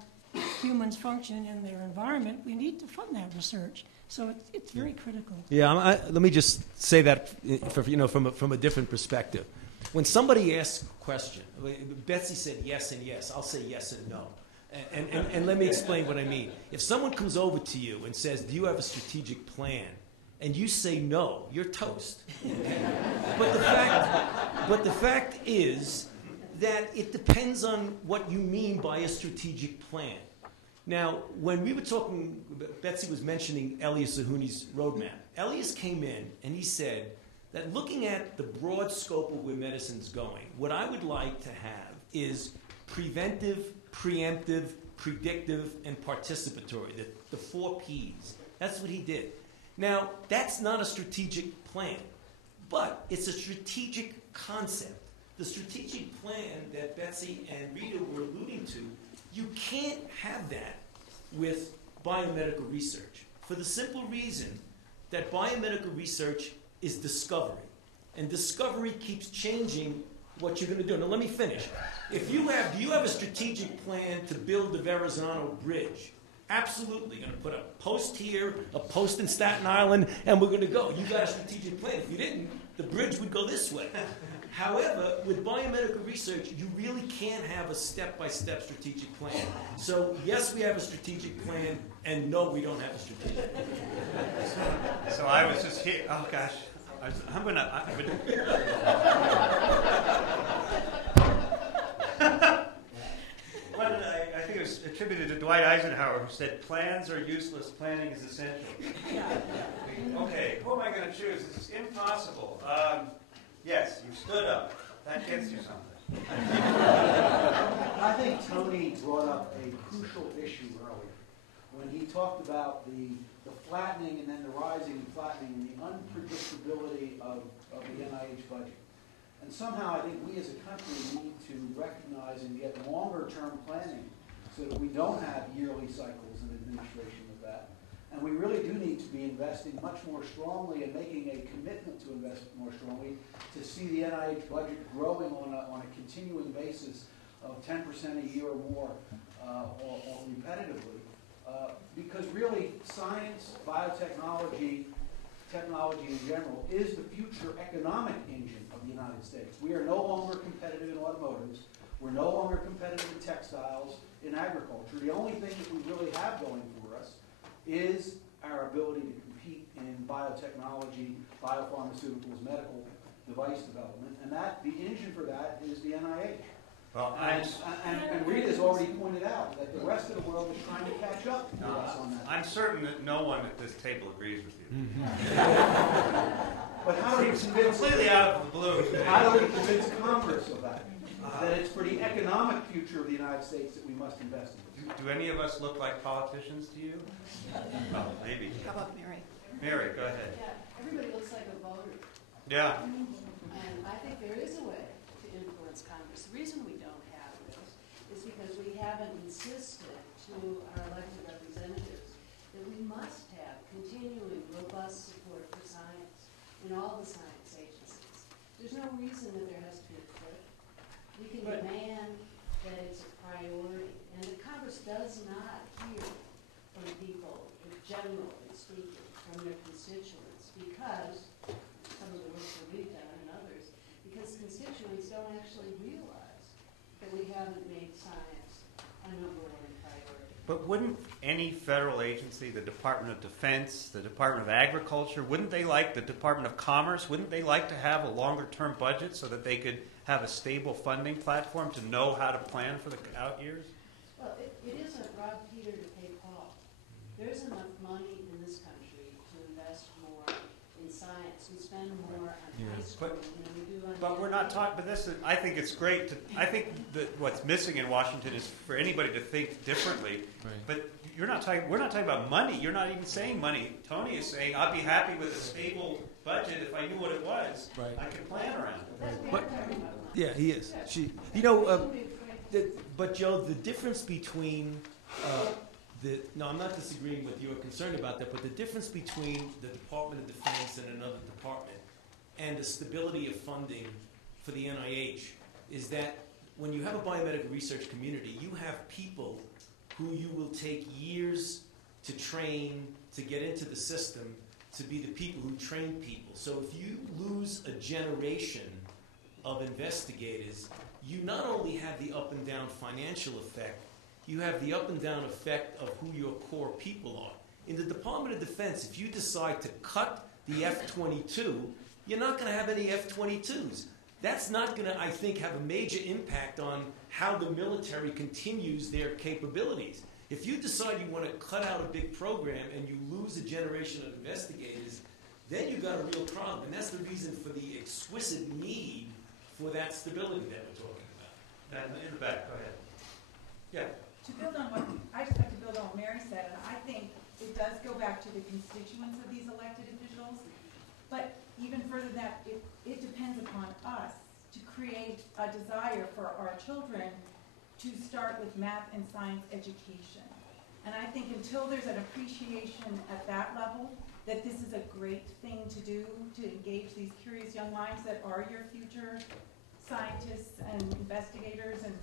humans function in their environment, we need to fund that research. So it's very critical. Yeah, let me just say that from a different perspective. When somebody asks a question, Betsy said yes and yes. I'll say yes and no. And let me explain what I mean. If someone comes over to you and says, do you have a strategic plan? And you say no, you're toast. But the fact is that it depends on what you mean by a strategic plan. Now, when we were talking, Betsy was mentioning Elias Zahuni's roadmap. Elias came in and he said that looking at the broad scope of where medicine's going, what I would like to have is preventive, preemptive, predictive, and participatory, the 4 Ps. That's what he did. Now, that's not a strategic plan, but it's a strategic concept. The strategic plan that Betsy and Rita were alluding to, you can't have that with biomedical research for the simple reason that biomedical research is discovery. And discovery keeps changing what you're going to do. Now, let me finish. Do you have a strategic plan to build the Verrazano Bridge? Absolutely. Going to put a post here, a post in Staten Island, and we're going to go. You got a strategic plan. If you didn't, the bridge would go this way. However, with biomedical research, you really can't have a step-by-step strategic plan. So, yes, we have a strategic plan, and no, we don't have a strategic plan. So I was just here. Oh, gosh. I think it was attributed to Dwight Eisenhower, who said, plans are useless, planning is essential. Okay, who am I going to choose? This is impossible. Yes, you stood up. That gets you something. I think Tony brought up a crucial issue earlier when he talked about the flattening and then the rising and flattening and the unpredictability of the NIH budget. And somehow I think we as a country need to recognize and get longer-term planning so that we don't have yearly cycles in administration of that. And we really do need to be investing much more strongly and making a commitment to invest more strongly to see the NIH budget growing on a continuing basis of 10% a year or more or repetitively. Because really science, biotechnology, technology in general is the future economic engine of the United States. We are no longer competitive in automotives. We're no longer competitive in textiles, in agriculture. The only thing that we really have going for us is our ability to compete in biotechnology, biopharmaceuticals, medical device development, and that the engine for that is the NIH. Well, and Rita's already pointed out that the rest of the world is trying to catch up to us on that. I'm certain that no one at this table agrees with you. But how do we convince completely out of the blue? How do we convince Congress of that? That it's for the economic future of the United States that we must invest in. Do any of us look like politicians to you? Oh, maybe. How about Mary? Mary, go ahead. Yeah, everybody looks like a voter. Yeah. And I think there is a way to influence Congress. The reason we don't have this is because we haven't insisted to our elected representatives that we must have continuing robust support for science in all the science agencies. There's no reason that there has to be a cliff. We can demand that it's a priority. And the Congress does not hear from people, generally speaking, from their constituents, because some of the work that we've done and others, because constituents don't actually realize that we haven't made science a number one priority. But wouldn't any federal agency, the Department of Defense, the Department of Agriculture, wouldn't they like the Department of Commerce, wouldn't they like to have a longer-term budget so that they could have a stable funding platform to know how to plan for the out years? Well, it isn't rob Peter to pay Paul. There's enough money in this country to invest more in science. We spend more on high school than we do on. But we're not talking. But this is. I think it's great to. I think that what's missing in Washington is for anybody to think differently. Right. But you're not talking. We're not talking about money. You're not even saying money. Tony is saying, "I'd be happy with a stable budget if I knew what it was. Right. I could plan around it." But, yeah, he is. But Joe, the difference between no, I'm not disagreeing with your concern about that, but the difference between the Department of Defense and another department and the stability of funding for the NIH is that when you have a biomedical research community, you have people who you will take years to train to get into the system to be the people who train people. So if you lose a generation of investigators, you not only have the up and down financial effect, you have the up and down effect of who your core people are. In the Department of Defense, if you decide to cut the F-22, you're not going to have any F-22s. That's not going to, I think, have a major impact on how the military continues their capabilities. If you decide you want to cut out a big program and you lose a generation of investigators, then you've got a real problem. And that's the reason for the exquisite need for that stability that we're talking about. And in the back, go ahead. Yeah. To build on what, I just like to build on what Mary said, and I think it does go back to the constituents of these elected officials. But even further than that, it depends upon us to create a desire for our children to start with math and science education. And I think until there's an appreciation at that level, that this is a great thing to do, to engage these curious young minds that are your future scientists and investigators and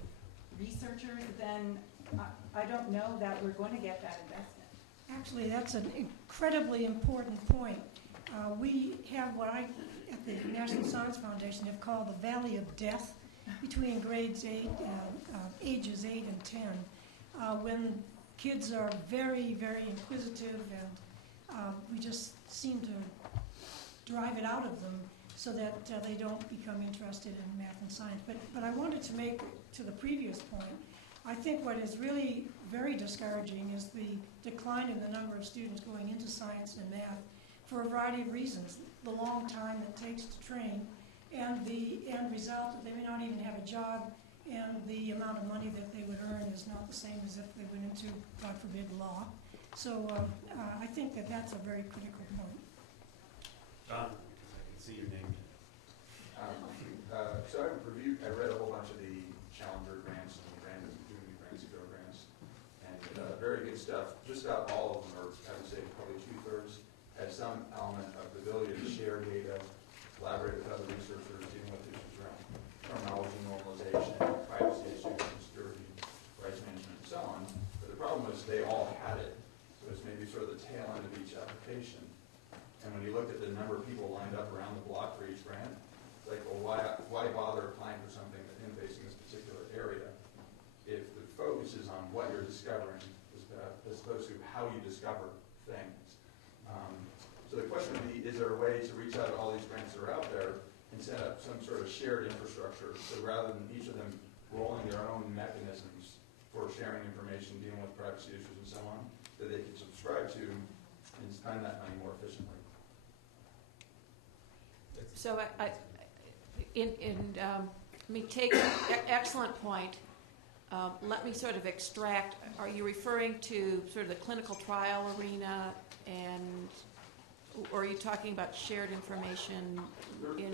researchers, then I don't know that we're going to get that investment. Actually, that's an incredibly important point. We have what I, at the National Science Foundation, have called the Valley of Death between grades 8 and ages 8 and 10, when kids are very, very inquisitive, and we just seem to drive it out of them so that they don't become interested in math and science. But I wanted to make, to the previous point, I think what is really very discouraging is the decline in the number of students going into science and math for a variety of reasons. The long time it takes to train, and the end result that they may not even have a job, and the amount of money that they would earn is not the same as if they went into, God forbid, law. So I think that that's a very critical point. John, I can see your name. So I read a whole bunch of the Challenger grants and the random community grants programs, and very good stuff. Just about all of them, or I would say probably 2/3, had some element of the ability to share data, collaborate with other researchers dealing with issues around terminology normalization, privacy issues, security, rights management, and so on. But the problem was they all had it. So it's maybe sort of the tail end of each application. And when you looked at the number of people lined up around the block for each grant, it's like, well, why bother applying for something that interfaces in this particular area if the focus is on what you're discovering as opposed to how you discover things? So the question would be, is there a way to reach out to all these grants that are out there and set up some sort of shared infrastructure, so rather than each of them rolling their own mechanisms for sharing information, dealing with privacy issues and so on, that they can subscribe to and spend that money more efficiently? So let me take an excellent point. Let me sort of extract, are you referring to sort of the clinical trial arena, or are you talking about shared information in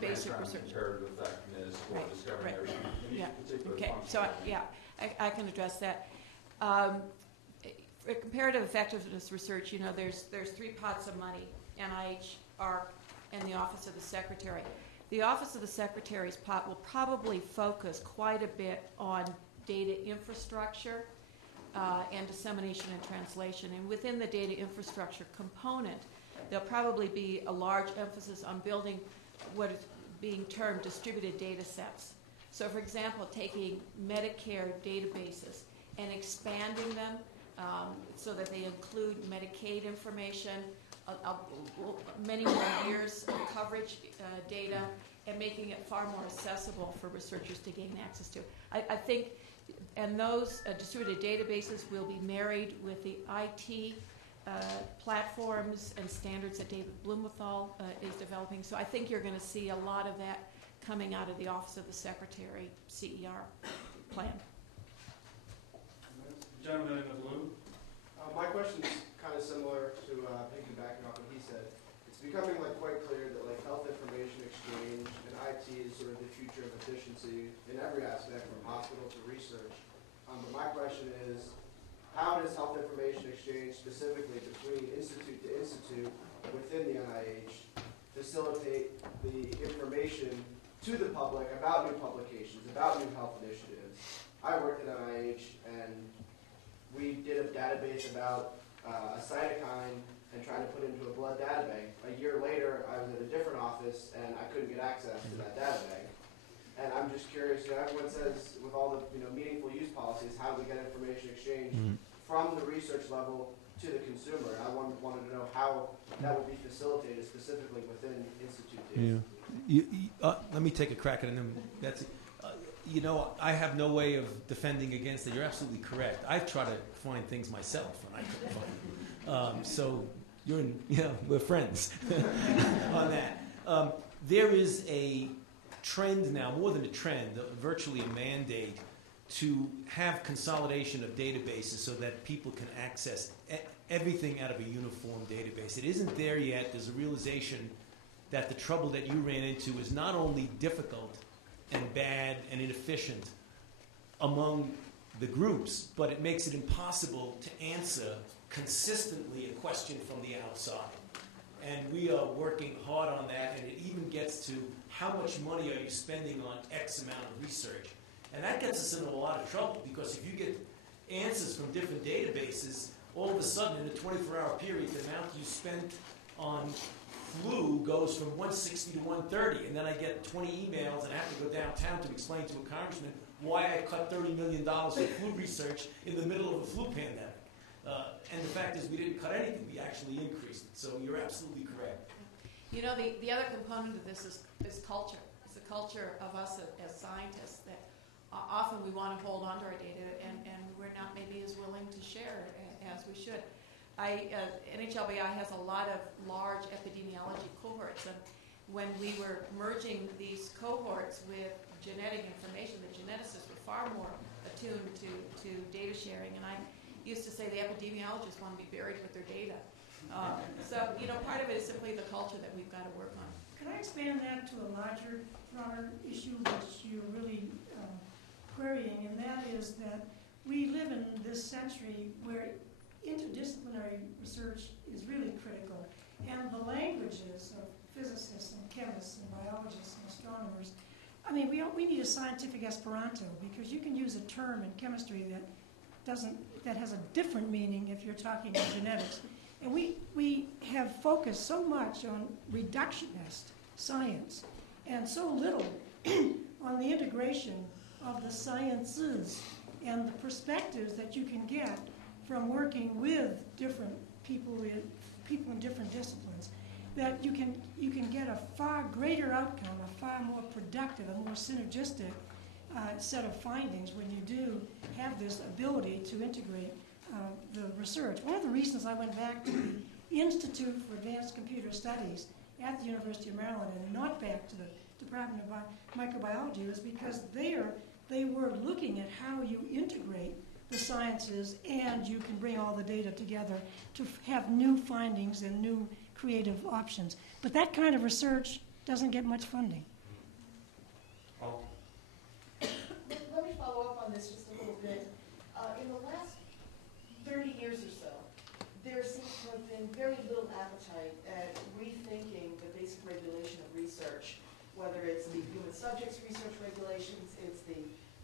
basic research? Comparative effectiveness for discovering everything. Yeah. Okay. function. So I can address that. For comparative effectiveness research, there's 3 pots of money: NIH, ARC, and the Office of the Secretary. The Office of the Secretary's pot will probably focus quite a bit on data infrastructure and dissemination and translation. And within the data infrastructure component, there'll probably be a large emphasis on building what is being termed distributed data sets. So, for example, taking Medicare databases and expanding them so that they include Medicaid information, many more years of coverage data, and making it far more accessible for researchers to gain access to. I think, and those distributed databases will be married with the IT platforms and standards that David Blumenthal is developing. So I think you're going to see a lot of that coming out of the Office of the Secretary CER plan. Gentleman in the blue. My question is kind of similar to piggybacking off what he said. It's becoming quite clear that health information exchange and IT is sort of the future of efficiency in every aspect, from hospital to research. But my question is, how does health information exchange specifically between institute to institute within the NIH facilitate the information to the public about new publications, about new health initiatives. I worked at NIH, and we did a database about a cytokine and trying to put it into a blood data bank. A year later, I was at a different office, and I couldn't get access to that data bank. And I'm just curious, everyone says with all the meaningful use policies, how do we get information exchange from the research level to the consumer? I wanted to know how that would be facilitated specifically within Institute data. Let me take a crack at it, and then that's I have no way of defending against it. You're absolutely correct. I've tried to find things myself, and I couldn't find them. So we're friends on that. There is a trend now, more than a trend, virtually a mandate to have consolidation of databases so that people can access everything out of a uniform database. It isn't there yet. There's a realization that the trouble that you ran into is not only difficult and bad and inefficient among the groups, but it makes it impossible to answer consistently a question from the outside. And we are working hard on that, and it even gets to how much money are you spending on X amount of research. And that gets us in a lot of trouble, because if you get answers from different databases, all of a sudden in a 24-hour period, the amount you spent on flu goes from 160 to 130, and then I get 20 emails and I have to go downtown to explain to a congressman why I cut $30 million for flu research in the middle of a flu pandemic. And the fact is we didn't cut anything, we actually increased it. So you're absolutely correct. The other component of this is culture. It's the culture of us as scientists that often we want to hold on to our data and we're not maybe as willing to share as we should. NHLBI has a lot of large epidemiology cohorts, and when we were merging these cohorts with genetic information, the geneticists were far more attuned to data sharing, and I used to say the epidemiologists want to be buried with their data. So part of it is simply the culture that we've got to work on. Can I expand that to a larger, broader issue which you're really querying, and that is that we live in this century where interdisciplinary research is really critical, and the languages of physicists and chemists and biologists and astronomers, we need a scientific Esperanto, because you can use a term in chemistry that has a different meaning if you're talking in genetics. And we have focused so much on reductionist science and so little on the integration of the sciences and the perspectives that you can get from working with different people in different disciplines, that you can get a far greater outcome, a far more productive, a more synergistic set of findings when you do have this ability to integrate the research. One of the reasons I went back to the Institute for Advanced Computer Studies at the University of Maryland and not back to the Department of Microbiology was because they were looking at how you integrate the sciences and you can bring all the data together to have new findings and new creative options. But that kind of research doesn't get much funding. Let me follow up on this just a little bit. In the last 30 years or so, there seems to have been very little appetite at rethinking the basic regulation of research, whether it's the human subjects research regulations, it's the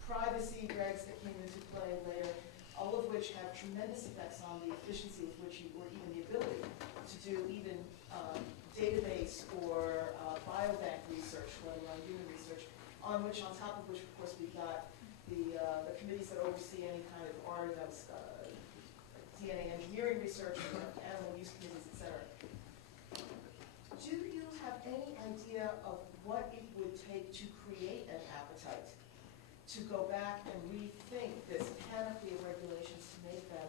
privacy regs that came into play later, all of which have tremendous effects on the efficiency with which you, or even the ability to do even database or biobank research, let alone human research, on top of which, of course, we've got the committees that oversee any kind of DNA engineering research, animal use committees, et cetera. Do you have any idea of what it would take to create an appetite to go back and rethink this panoply of regulations to make them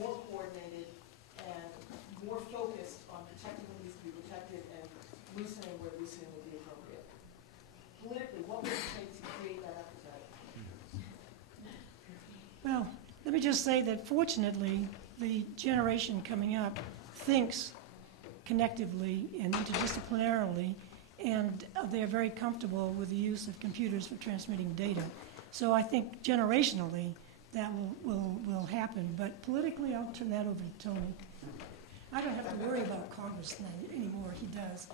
more coordinated and more focused on protecting what needs to be protected and loosening where loosening would be appropriate? Politically, what would it take to create that appetite? Well, let me just say that fortunately, the generation coming up thinks connectively and interdisciplinarily, and they're very comfortable with the use of computers for transmitting data. So I think generationally that will happen. But politically, I'll turn that over to Tony. I don't have to worry about Congress anymore. He does.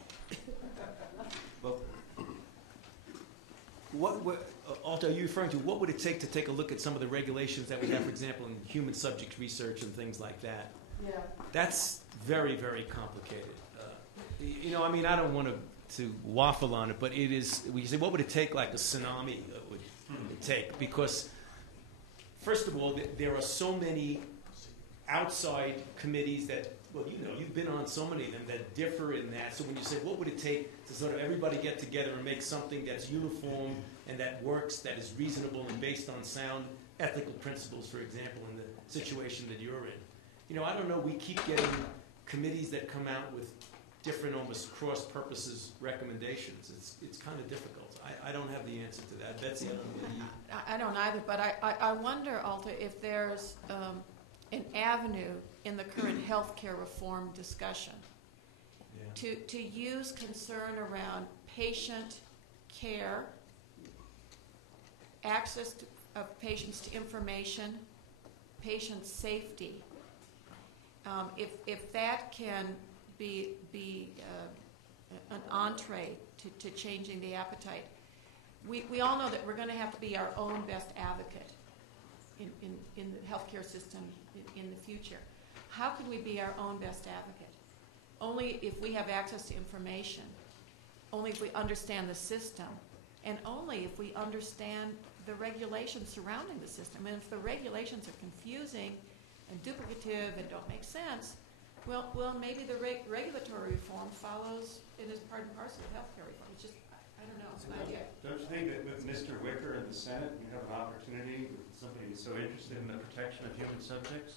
Well, Alta, are you referring to what would it take to take a look at some of the regulations that we have, for example, in human subject research and things like that? Yeah. That's very, very complicated. I mean, I don't want to waffle on it, but it is, we say, what would it take, like a tsunami would it take? Because, first of all, there are so many outside committees that, well, you've been on so many of them that differ in that. So when you say, what would it take to sort of everybody get together and make something that's uniform and that works, that is reasonable and based on sound ethical principles, for example, in the situation that you're in? I don't know, we keep getting committees that come out with different, almost cross-purposes recommendations. It's kind of difficult. I don't have the answer to that. Betsy, I don't know whether you... I don't either, but I wonder, Alta, if there's an avenue in the current healthcare reform discussion to use concern around patient care, access of patients to information, patient safety. If that can be an entree to changing the appetite, we all know that we're going to have to be our own best advocate in the healthcare system in the future. How can we be our own best advocate? Only if we have access to information, only if we understand the system, and only if we understand the regulations surrounding the system. And if the regulations are confusing and duplicative and don't make sense, well, maybe the regulatory reform follows and is part and parcel of healthcare reform. It's just, I don't know, it's an idea. Don't you think that with Mr. Wicker in the Senate, you have an opportunity with somebody who's so interested in the protection of human subjects?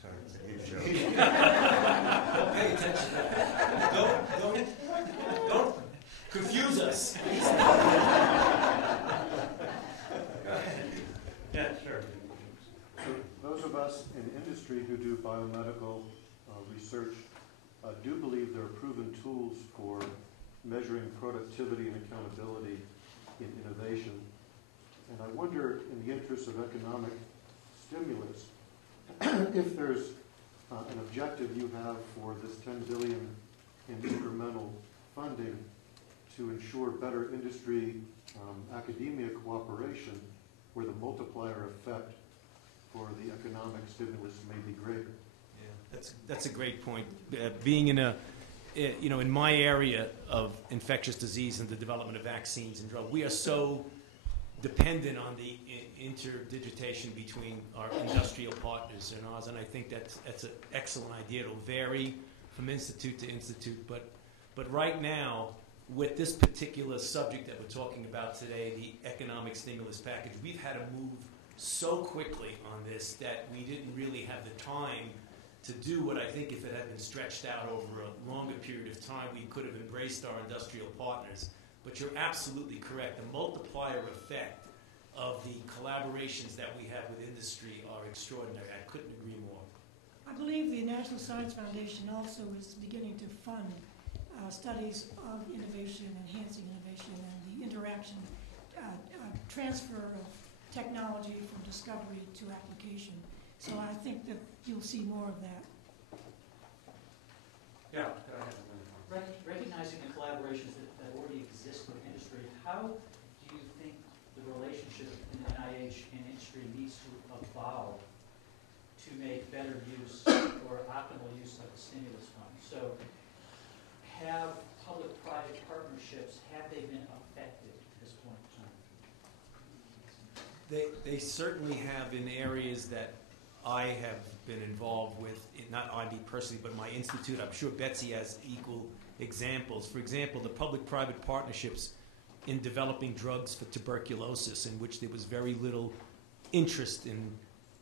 Sorry, it's a huge joke. Don't pay attention. Don't confuse us. Yeah, sure. So those of us in industry who do biomedical research do believe there are proven tools for measuring productivity and accountability in innovation. And I wonder, in the interest of economic stimulus, if there's an objective you have for this $10 billion in incremental funding to ensure better industry academia cooperation, where the multiplier effect for the economic stimulus may be greater. Yeah, that's a great point. Being in in my area of infectious disease and the development of vaccines and drugs, we are so dependent on the interdigitation between our industrial partners and ours, and I think that's an excellent idea. It'll vary from institute to institute, but right now, with this particular subject that we're talking about today, the economic stimulus package, we've had to move so quickly on this that we didn't really have the time to do what I think if it had been stretched out over a longer period of time, we could have embraced our industrial partners. But you're absolutely correct. The multiplier effect of the collaborations that we have with industry are extraordinary. I couldn't agree more. I believe the National Science Foundation also is beginning to fund studies of innovation, enhancing innovation, and the interaction, transfer of technology from discovery to application. So I think that you'll see more of that. Yeah, go ahead. Recognizing the collaborations that already exist with industry, how do you think the relationship in the NIH and industry needs to evolve to make better use or optimal use of the stimulus fund? So have public-private partnerships, have they been effective at this point in time? They certainly have in areas that I have been involved with, not I me personally, but my institute. I'm sure Betsy has equal examples. For example, the public-private partnerships in developing drugs for tuberculosis, in which there was very little interest in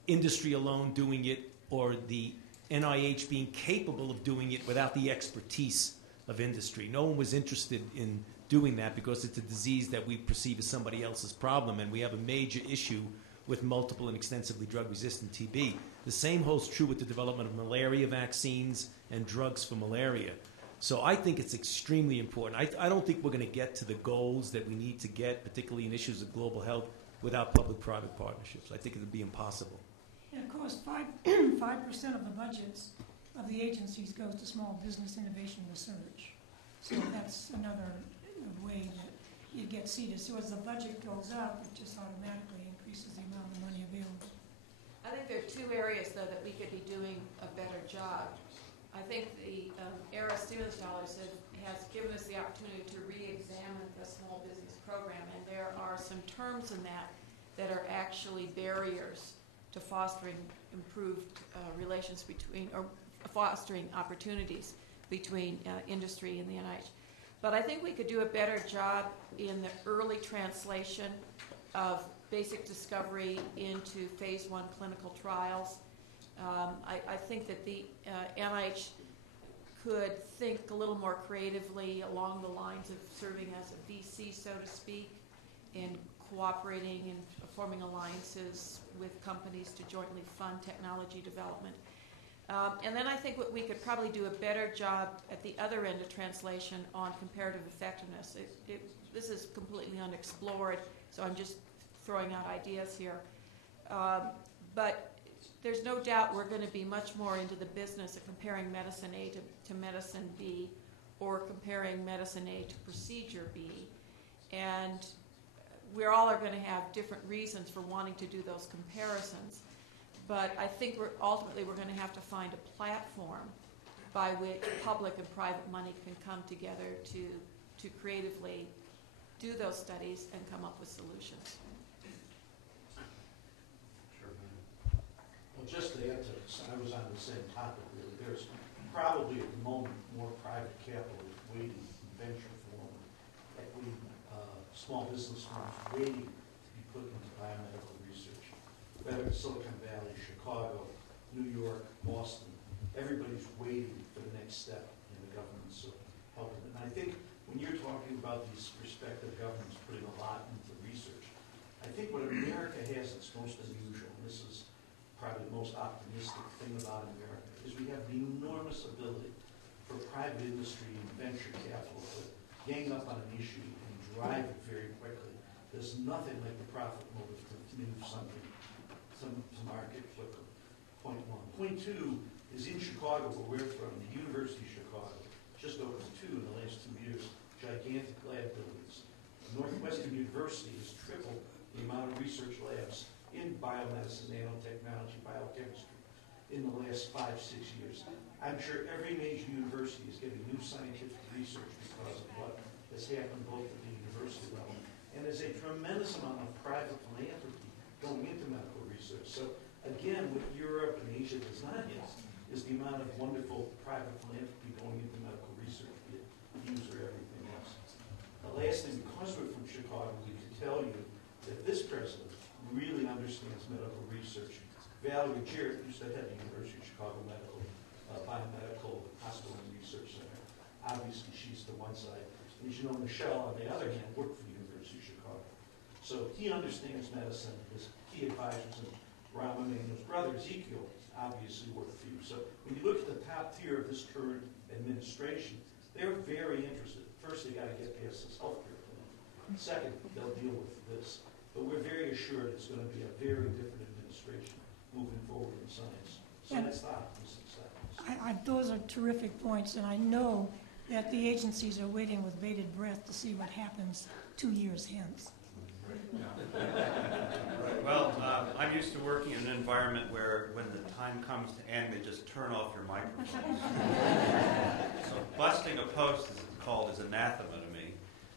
industry alone doing it, or the NIH being capable of doing it without the expertise of industry. No one was interested in doing that because it's a disease that we perceive as somebody else's problem, and we have a major issue with multiple and extensively drug-resistant TB. The same holds true with the development of malaria vaccines and drugs for malaria. So I think it's extremely important. I don't think we're going to get to the goals that we need to get, particularly in issues of global health, without public-private partnerships. I think it would be impossible. And of course, 5% of the budgets of the agencies goes to small business innovation research. So that's another way that it gets seeded. So as the budget goes up, it just automatically increases the amount of money available. I think there are two areas, though, that we could be doing a better job. I think the ERA stimulus dollars has given us the opportunity to re-examine the small business program, and there are some terms in that are actually barriers to fostering improved relations between, or fostering opportunities between industry and the NIH. But I think we could do a better job in the early translation of basic discovery into phase 1 clinical trials. I think that the NIH could think a little more creatively along the lines of serving as a VC, so to speak, in cooperating and forming alliances with companies to jointly fund technology development. And then I think we could probably do a better job at the other end of translation on comparative effectiveness. This is completely unexplored, so I'm just throwing out ideas here. But there's no doubt we're going to be much more into the business of comparing medicine A to medicine B, or comparing medicine A to procedure B. And we all are going to have different reasons for wanting to do those comparisons. But I think ultimately we're going to have to find a platform by which public and private money can come together to creatively do those studies and come up with solutions. Well, just to add to this, I was on the same topic really. There's probably at the moment more private capital waiting in venture form, equity, small business firms waiting to be put into biomedical research. Whether it's Silicon Valley, Chicago, New York, Boston, everybody's waiting for the next step in the government's helping. And I think when you're talking about these respective governments putting a lot into research, I think what America has that's most unusual, and this is probably the most optimistic thing about America, is we have the enormous ability for private industry and venture capital to gang up on an issue and drive it very quickly. There's nothing like the profit motive to move something to market quicker. Point one. Point two is in Chicago, where we're from, the University of Chicago just opened 2 in the last 2 years, gigantic lab buildings. Northwestern University has tripled the amount of research labs in biomedicine, nanotechnology, biochemistry in the last 5-6 years. I'm sure every major university is getting new scientific research because of what has happened both at the university level, and there's a tremendous amount of private philanthropy going into medical research. So again, what Europe and Asia does not have is the amount of wonderful private philanthropy going into medical research, be it views or everything else. The last thing, because we're from Chicago, we can tell you that this president really understands medical research. Valerie Jarrett used to head the University of Chicago Biomedical Hospital and Research Center. Obviously, she's the one side. As you know, Michelle, on the other hand, worked for the University of Chicago. So he understands medicine. His key advisors, and Raman and his brother Ezekiel, obviously work for you. So when you look at the top tier of this current administration, they're very interested. First, they got to get past this healthcare plan. Second, they'll deal with this. But we're very assured it's going to be a very different administration moving forward in science. So that's the optimistic side. Those are terrific points, and I know that the agencies are waiting with bated breath to see what happens 2 years hence. Well, I'm used to working in an environment where when the time comes to end, they just turn off your microphone. So busting a post, as it's called, is anathema to me.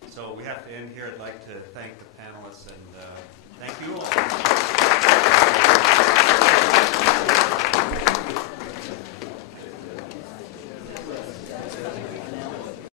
So we have to end here. I'd like to thank the panelists and thank you all.